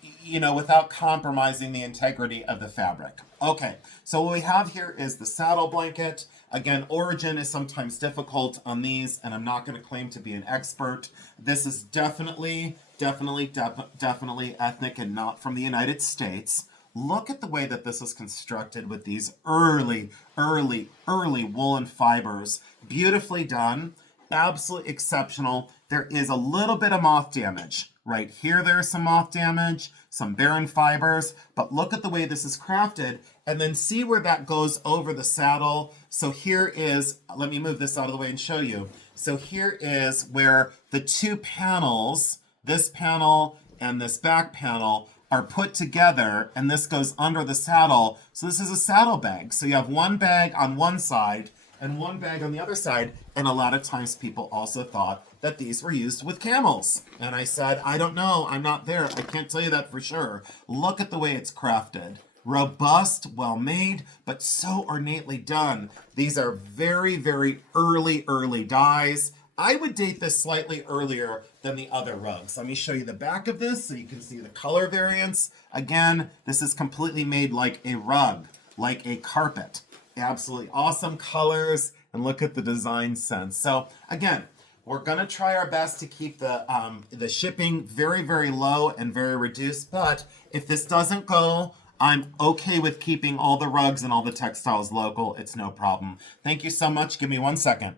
compromising the integrity of the fabric. Okay, so what we have here is the saddle blanket. Again, origin is sometimes difficult on these, and I'm not going to claim to be an expert. This is definitely ethnic and not from the United States. Look at the way that this is constructed with these early woolen fibers. Beautifully done. Absolutely exceptional. There is a little bit of moth damage. Right here, there's some moth damage, some barren fibers, but look at the way this is crafted, and then see where that goes over the saddle. So here is, let me move this out of the way and show you. So here is where the 2 panels, this panel and this back panel, are put together, and this goes under the saddle. So this is a saddle bag. So you have one bag on one side, and one bag on the other side. And a lot of times people also thought that these were used with camels. And I said, I don't know. I'm not there. I can't tell you that for sure. Look at the way it's crafted. Robust, well made, but so ornately done. These are very, very early dyes. I would date this slightly earlier than the other rugs. Let me show you the back of this so you can see the color variance. Again, this is completely made like a rug, like a carpet. Absolutely awesome colors, and look at the design sense. So again, we're gonna try our best to keep the shipping very, very low and very reduced, but if this doesn't go, I'm okay with keeping all the rugs and all the textiles local. It's no problem. Thank you so much. Give me 1 second.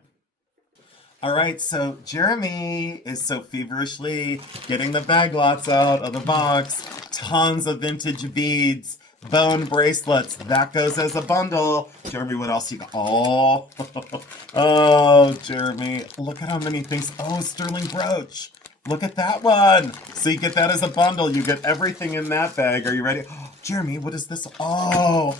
All right, so Jeremy is so feverishly getting the bag lots out of the box. Tons of vintage beads, bone bracelets. That goes as a bundle. Jeremy, what else you got? Oh, oh, Jeremy, look at how many things. Oh, sterling brooch. Look at that one. So you get that as a bundle. You get everything in that bag. Are you ready? Oh, Jeremy, what is this? Oh,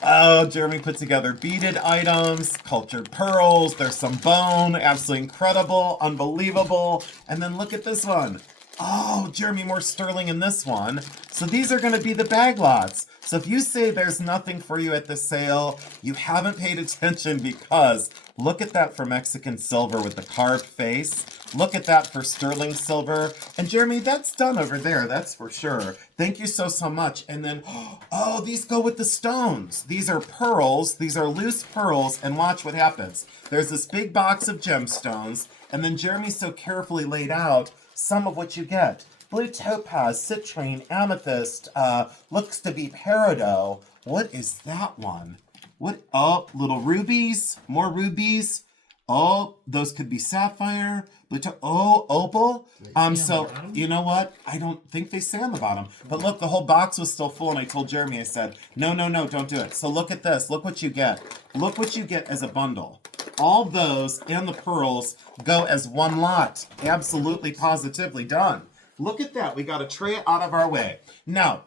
oh, Jeremy put together beaded items, cultured pearls. There's some bone. Absolutely incredible, unbelievable. And then look at this one. Oh, Jeremy, more sterling in this one. So these are going to be the bag lots. So if you say there's nothing for you at the sale, you haven't paid attention, because look at that for Mexican silver with the carved face. Look at that for sterling silver. And Jeremy, that's done over there, that's for sure. Thank you so much. And then, oh, these go with the stones. These are pearls. These are loose pearls. And watch what happens. There's this big box of gemstones. And then Jeremy so carefully laid out some of what you get. Blue topaz, citrine, amethyst, looks to be peridot. What is that one? What? Oh, little rubies, more rubies. Oh, those could be sapphire. Oh, opal. So you know what? I don't think they say on the bottom. But look, the whole box was still full, and I told Jeremy, I said, no, don't do it. So look at this. Look what you get. Look what you get as a bundle. All those and the pearls go as one lot. Absolutely, positively done. Look at that. We got a tray out of our way. Now,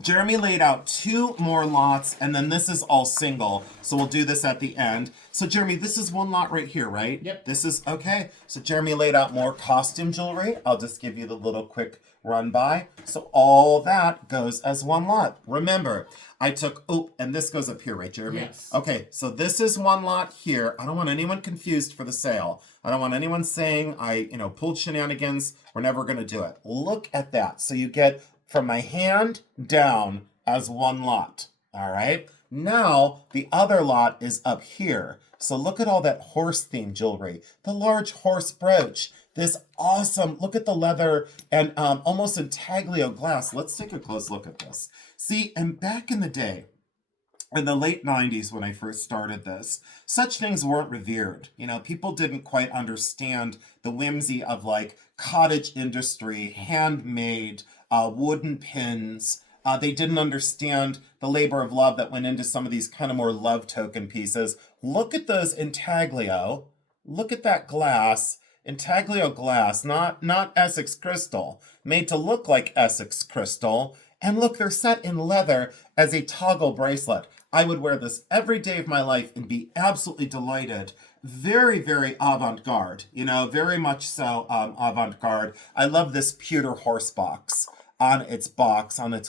Jeremy laid out 2 more lots, and then this is all single. So we'll do this at the end. So Jeremy, this is one lot right here, right? Yep. This is, okay. So Jeremy laid out more costume jewelry. I'll just give you the little quick run by. So all that goes as one lot. Remember, I took, oh, and this goes up here, right, Jeremy? Yes. Okay, so this is one lot here. I don't want anyone confused for the sale. I don't want anyone saying I, pulled shenanigans. We're never going to do it. Look at that. So you get from my hand down as one lot. All right. Now the other lot is up here. So look at all that horse themed jewelry, the large horse brooch, this awesome, look at the leather and almost intaglio glass. Let's take a close look at this. See, and back in the day, in the late 90s when I first started this, such things weren't revered. People didn't quite understand the whimsy of like cottage industry, handmade, wooden pins. They didn't understand the labor of love that went into some of these kind of more love token pieces. Look at those intaglio. Look at that glass. Intaglio glass, not Essex crystal, made to look like Essex crystal. And look, they're set in leather as a toggle bracelet. I would wear this every day of my life and be absolutely delighted. Very, very avant-garde, very much so avant-garde. I love this pewter horse box on its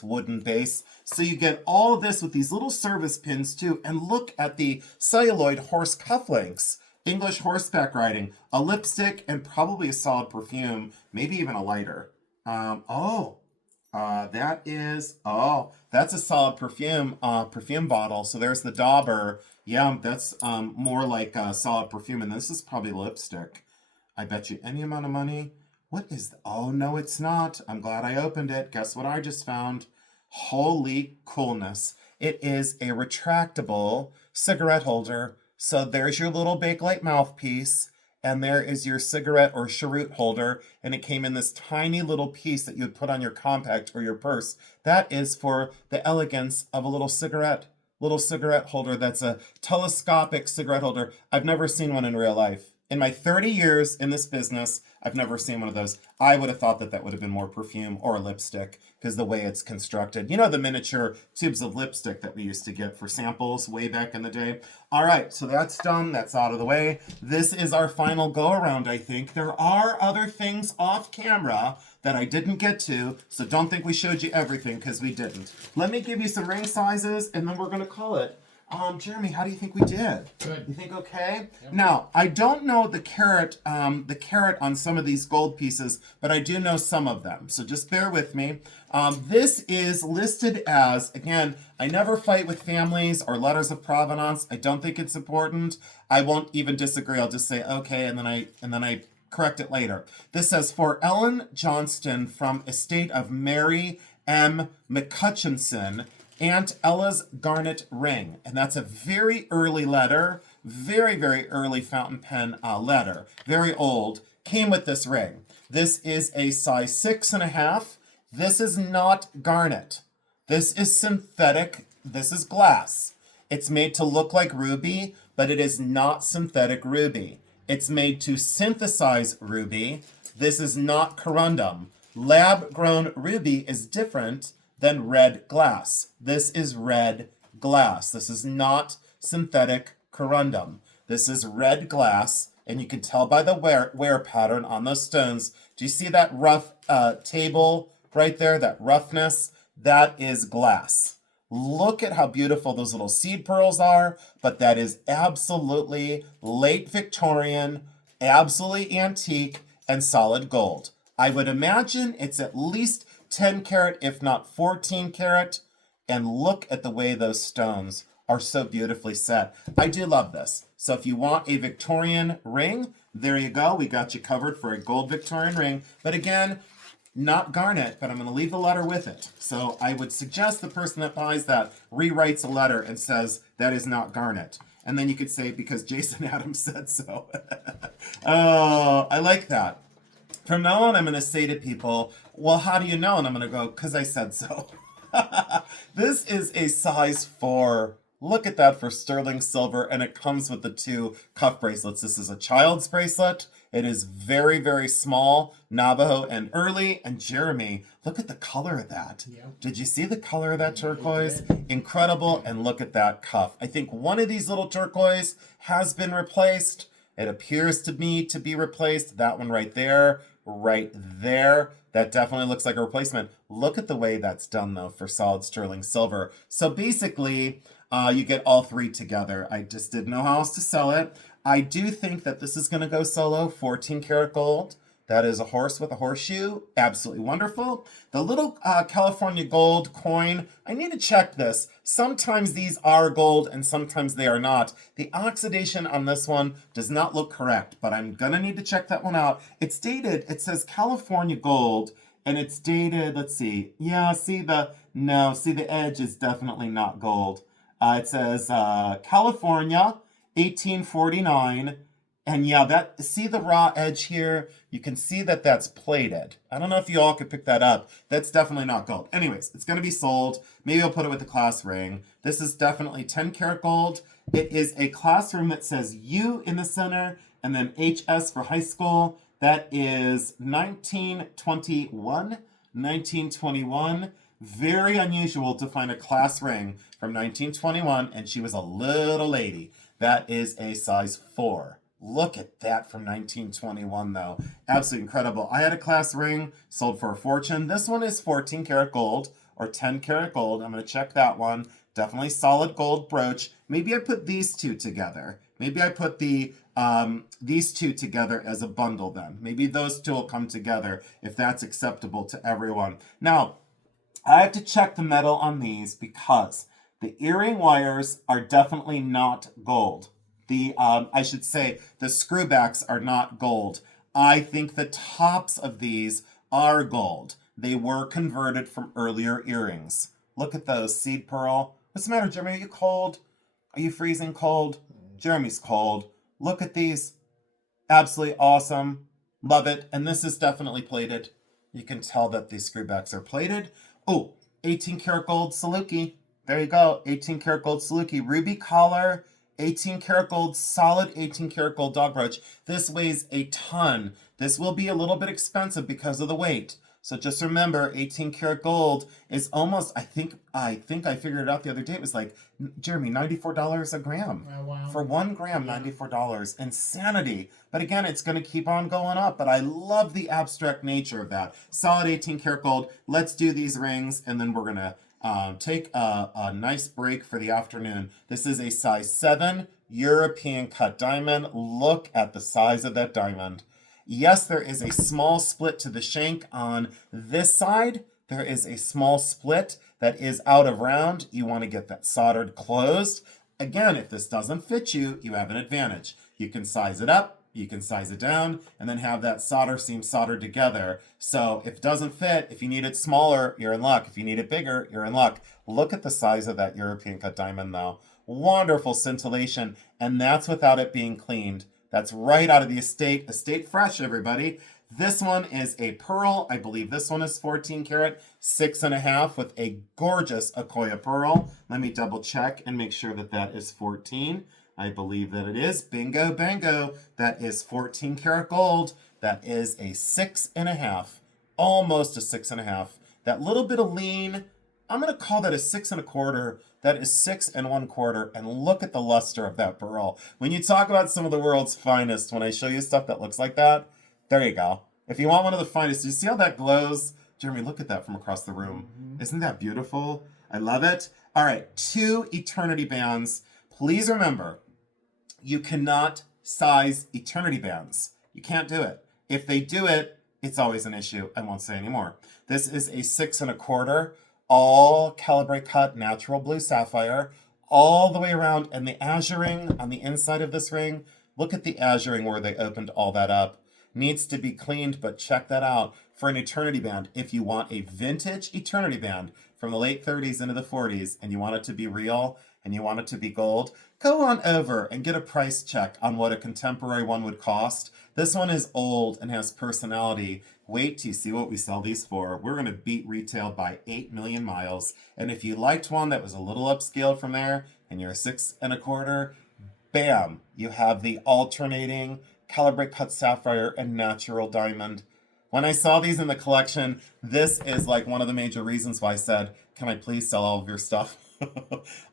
wooden base. So you get all of this with these little service pins too. And look at the celluloid horse cufflinks. English horseback riding, a lipstick, and probably a solid perfume, maybe even a lighter. That's a solid perfume bottle. So there's the dauber. Yeah, that's more like a solid perfume. And this is probably lipstick. I bet you any amount of money. What is, oh no, it's not. I'm glad I opened it. Guess what I just found? Holy coolness. It is a retractable cigarette holder. So there's your little Bakelite mouthpiece, and there is your cigarette or cheroot holder, and it came in this tiny little piece that you'd put on your compact or your purse. That is for the elegance of a little cigarette holder. That's a telescopic cigarette holder. I've never seen one in real life. In my 30 years in this business, I've never seen one of those. I would have thought that that would have been more perfume or lipstick because the way it's constructed. You know, the miniature tubes of lipstick that we used to get for samples way back in the day. All right, so that's done. That's out of the way. This is our final go around, I think. There are other things off camera that I didn't get to, so don't think we showed you everything because we didn't. Let me give you some ring sizes and then we're going to call it. Jeremy, how do you think we did? Good. You think okay? Yep. Now, I don't know the carat on some of these gold pieces, but I do know some of them. So just bear with me. This is listed as, again, I never fight with families or letters of provenance. I don't think it's important. I won't even disagree. I'll just say okay, and then I correct it later. This says for Ellen Johnston from estate of Mary M. McCutcheon, Aunt Ella's garnet ring. And that's a very early letter, very, very early fountain pen letter, very old, came with this ring. This is a size 6.5. This is not garnet. This is synthetic. This is glass. It's made to look like ruby, but it is not synthetic ruby. It's made to synthesize ruby. This is not corundum. Lab-grown ruby is different than red glass. This is red glass. This is not synthetic corundum. This is red glass, and you can tell by the wear pattern on those stones. Do you see that rough table right there, that roughness? That is glass. Look at how beautiful those little seed pearls are, but that is absolutely late Victorian, absolutely antique, and solid gold. I would imagine it's at least 10 karat, if not 14 karat. And look at the way those stones are so beautifully set. I do love this. So if you want a Victorian ring, there you go. We got you covered for a gold Victorian ring. But again, not garnet, but I'm going to leave the letter with it. So I would suggest the person that buys that rewrites a letter and says that is not garnet. And then you could say, because Jason Adams said so. Oh, I like that. From now on, I'm going to say to people, well, how do you know? And I'm going to go, because I said so. This is a size 4. Look at that for sterling silver, and it comes with the 2 cuff bracelets. This is a child's bracelet. It is very, very small, Navajo and early. And Jeremy, look at the color of that. Yep. Did you see the color of that turquoise? Incredible. And look at that cuff. I think one of these little turquoise has been replaced. It appears to me to be replaced. That one right there. Right there. That definitely looks like a replacement. Look at the way that's done, though, for solid sterling silver. So basically, you get all 3 together. I just didn't know how else to sell it. I do think that this is going to go solo, 14 karat gold. That is a horse with a horseshoe. Absolutely wonderful. The little California gold coin, I need to check this. Sometimes these are gold and sometimes they are not. The oxidation on this one does not look correct, but I'm going to need to check that one out. It's dated, it says California gold, and it's dated, let's see. Yeah, see the edge is definitely not gold. It says California, 1849. And yeah, see the raw edge here? You can see that that's plated. I don't know if you all could pick that up. That's definitely not gold. Anyways, it's going to be sold. Maybe I'll put it with a class ring. This is definitely 10 karat gold. It is a class ring that says U in the center and then HS for high school. That is 1921. Very unusual to find a class ring from 1921, and she was a little lady. That is a size 4. Look at that from 1921, though. Absolutely incredible. I had a class ring, sold for a fortune. This one is 14 karat gold or 10 karat gold. I'm going to check that one. Definitely solid gold brooch. Maybe I put these 2 together. Maybe I put these 2 together as a bundle then. Maybe those 2 will come together if that's acceptable to everyone. Now, I have to check the metal on these because the earring wires are definitely not gold. I should say the screwbacks are not gold. I think the tops of these are gold. They were converted from earlier earrings. Look at those, seed pearl. What's the matter, Jeremy? Are you cold? Are you freezing cold? Jeremy's cold. Look at these. Absolutely awesome. Love it. And this is definitely plated. You can tell that these screwbacks are plated. Oh, 18 karat gold Saluki. There you go. 18 karat gold Saluki. Ruby collar 18 karat gold, solid 18 karat gold dog brooch. This weighs a ton. This will be a little bit expensive because of the weight. So just remember, 18 karat gold is almost, I think I figured it out the other day. It was like, Jeremy, $94 a gram. Oh, wow. For 1 gram, $94. Insanity. But again, it's going to keep on going up. But I love the abstract nature of that. Solid 18 karat gold. Let's do these rings, and then we're going to take a nice break for the afternoon. This is a size 7 European cut diamond. Look at the size of that diamond. Yes, there is a small split to the shank on this side. There is a small split that is out of round. You want to get that soldered closed. Again, if this doesn't fit you, you have an advantage. You can size it up, you can size it down, and then have that solder seam soldered together. So if it doesn't fit, if you need it smaller, you're in luck. If you need it bigger, you're in luck. Look at the size of that European cut diamond though. Wonderful scintillation, and that's without it being cleaned. That's right out of the estate fresh, everybody. This one is a pearl. I believe this one is 14 karat, 6.5 with a gorgeous Akoya pearl. Let me double check and make sure that that is 14. I believe that it is. Bingo, bango. That is 14 karat gold. That is a 6.5, almost a 6.5. That little bit of lean, I'm going to call that a 6.25. That is 6.25, and look at the luster of that pearl. When you talk about some of the world's finest, when I show you stuff that looks like that, there you go. If you want one of the finest, do you see how that glows? Jeremy, look at that from across the room. Mm-hmm. Isn't that beautiful? I love it. All right, 2 eternity bands. Please remember, you cannot size eternity bands. You can't do it. If they do it, it's always an issue. I won't say anymore. This is a 6.25. All calibre cut natural blue sapphire all the way around, and the azuring on the inside of this ring, look at the azuring where they opened all that up. Needs to be cleaned, but check that out for an eternity band. If you want a vintage eternity band from the late 30s into the 40s and you want it to be real and you want it to be gold, go on over and get a price check on what a contemporary one would cost. This one is old and has personality. Wait till you see what we sell these for. We're going to beat retail by 8 million miles. And if you liked one that was a little upscaled from there and you're a 6.25, bam, you have the alternating calibre cut sapphire and natural diamond. When I saw these in the collection, this is like one of the major reasons why I said, can I please sell all of your stuff?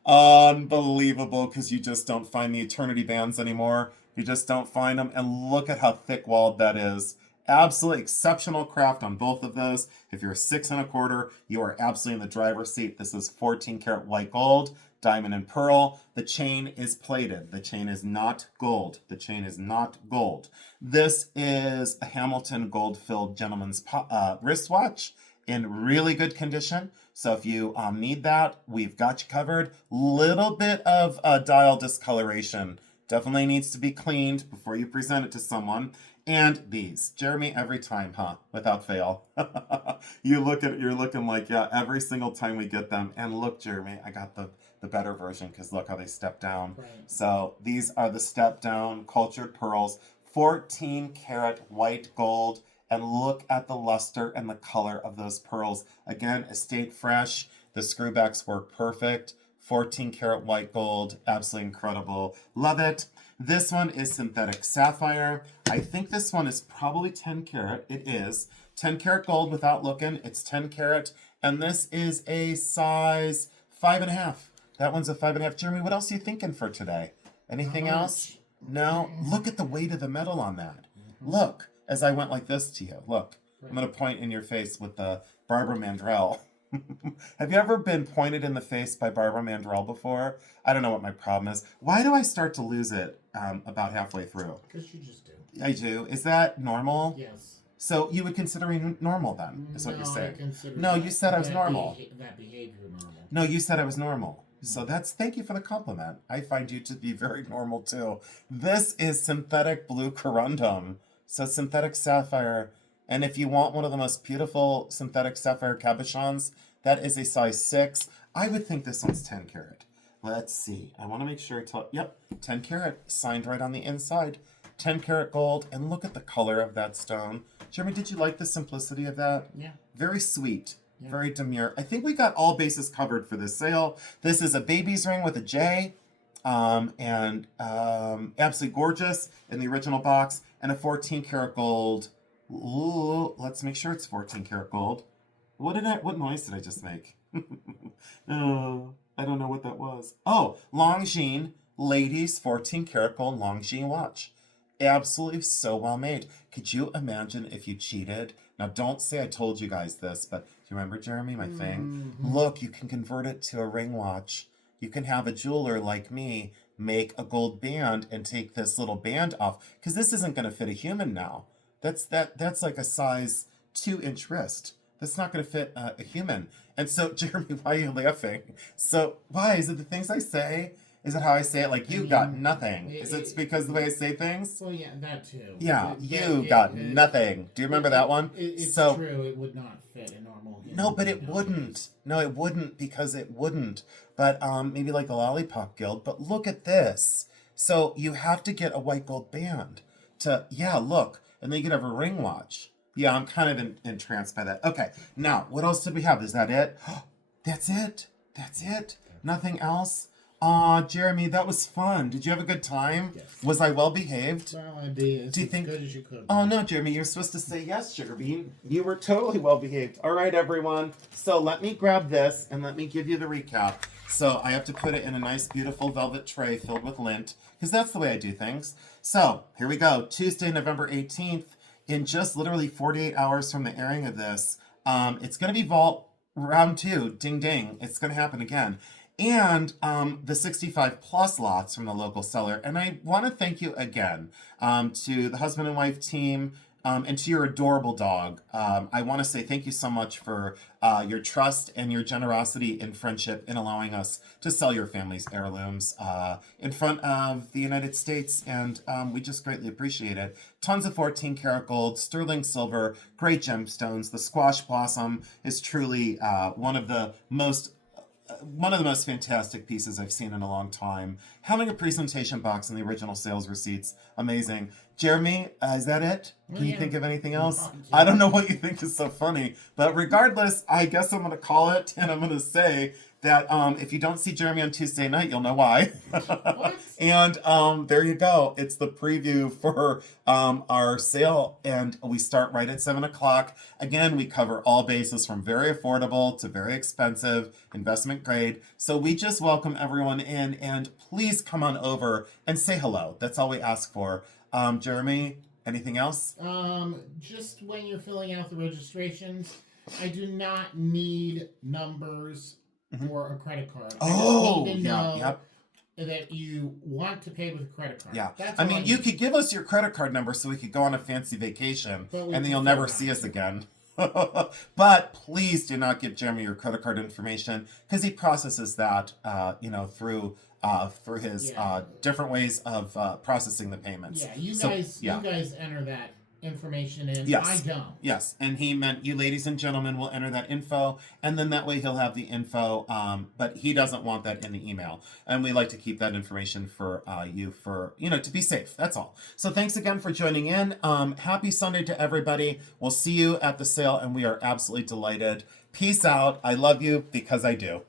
Unbelievable, because you just don't find the eternity bands anymore. You just don't find them. And look at how thick-walled that is. Absolutely exceptional craft on both of those. If you're a 6.25, you are absolutely in the driver's seat. This is 14 karat white gold, diamond and pearl. The chain is plated. The chain is not gold. The chain is not gold. This is a Hamilton gold-filled gentleman's wristwatch in really good condition. So if you need that, we've got you covered. Little bit of dial discoloration. Definitely needs to be cleaned before you present it to someone. And these, Jeremy, every time, huh? Without fail. You're looking like, yeah, every single time we get them. And look, Jeremy, I got the better version because look how they step down. Right. So these are the step down cultured pearls, 14 karat white gold. And look at the luster and the color of those pearls. Again, estate fresh. The screwbacks work perfect. 14 karat white gold, absolutely incredible. Love it. This one is synthetic sapphire. I think this one is probably 10 karat. It is 10 karat gold without looking. It's 10 karat. And this is a size 5.5. That one's a 5.5. Jeremy, what else are you thinking for today? Anything else? No? Look at the weight of the metal on that. Look, as I went like this to you. Look, I'm going to point in your face with the Barbara Mandrell. Have you ever been pointed in the face by Barbara Mandrell before? I don't know what my problem is. Why do I start to lose it about halfway through? Because you just do. I do. Is that normal? Yes. So you would consider me normal then, is what you're saying. No, you said I was normal. That behavior normal. No, you said I was normal. So thank you for the compliment. I find you to be very normal too. This is synthetic blue corundum. So synthetic sapphire. And if you want one of the most beautiful synthetic sapphire cabochons, that is a size 6. I would think this one's 10 karat. Let's see. I want to make sure I tell. Yep, 10 karat, signed right on the inside. 10 karat gold, and look at the color of that stone. Jeremy, did you like the simplicity of that? Yeah. Very sweet. Yeah. Very demure. I think we got all bases covered for this sale. This is a baby's ring with a J. Absolutely gorgeous in the original box, and a 14 karat gold. Ooh, let's make sure it's 14 karat gold. What noise did I just make? Oh, I don't know what that was. Oh, Longines ladies 14 karat gold Longines watch. Absolutely so well made. Could you imagine if you cheated? Now, don't say I told you guys this, but do you remember, Jeremy, my thing? Look, you can convert it to a ring watch. You can have a jeweler like me make a gold band and take this little band off, because this isn't going to fit a human now. That's like a size 2-inch wrist. That's not going to fit a human. And so, Jeremy, why are you laughing? So, why? Is it the things I say? Is it how I say it? Like, you got nothing. Is it because the way I say things? Well, yeah, that too. Yeah, you got nothing. Do you remember that one? It's so, true. It would not fit a normal human. No, but it wouldn't. No, it wouldn't, because it wouldn't. But maybe like a lollipop guild. But look at this. So you have to get a white gold band to, yeah, look. And then you could have a ring watch. Yeah, I'm kind of entranced by that. Okay, now, what else did we have? Is that it? That's it. That's it. Nothing else? Aw, Jeremy, that was fun. Did you have a good time? Yes. Was I well behaved? Well, I did. Do you think? As good as you could. Oh no, Jeremy, you're supposed to say yes, Sugarbean. You were totally well behaved. All right, everyone. So let me grab this and let me give you the recap. So I have to put it in a nice, beautiful velvet tray filled with lint, because that's the way I do things. So here we go. Tuesday, November 18th. In just literally 48 hours from the airing of this, it's going to be Vault Round 2. Ding, ding. It's going to happen again. And the 65 plus lots from the local seller. And I want to thank you again to the husband and wife team and to your adorable dog. I want to say thank you so much for your trust and your generosity and friendship in allowing us to sell your family's heirlooms in front of the United States. And we just greatly appreciate it. Tons of 14 karat gold, sterling silver, great gemstones. The squash blossom is truly one of the most fantastic pieces I've seen in a long time. Having a presentation box in the original sales receipts, amazing. Jeremy, is that it? Can you think of anything else? I don't know what you think is so funny, but regardless, I guess I'm going to call it, and I'm going to say that if you don't see Jeremy on Tuesday night, you'll know why. And there you go. It's the preview for our sale, and we start right at 7 o'clock. Again, we cover all bases from very affordable to very expensive, investment grade. So we just welcome everyone in, and please come on over and say hello. That's all we ask for. Jeremy, anything else? Just when you're filling out the registrations, I do not need numbers for a credit card. I just need to know that you want to pay with a credit card. Yeah. That's I mean, you could give us your credit card number so we could go on a fancy vacation, and then you'll never see us again. But please do not give Jeremy your credit card information, because he processes that, through his different ways of processing the payments. Yeah, you guys enter that information in. Yes. I don't. Yes, and he meant you ladies and gentlemen will enter that info, and then that way he'll have the info, but he doesn't want that in the email. And we like to keep that information for you to be safe. That's all. So thanks again for joining in. Happy Sunday to everybody. We'll see you at the sale, and we are absolutely delighted. Peace out. I love you because I do.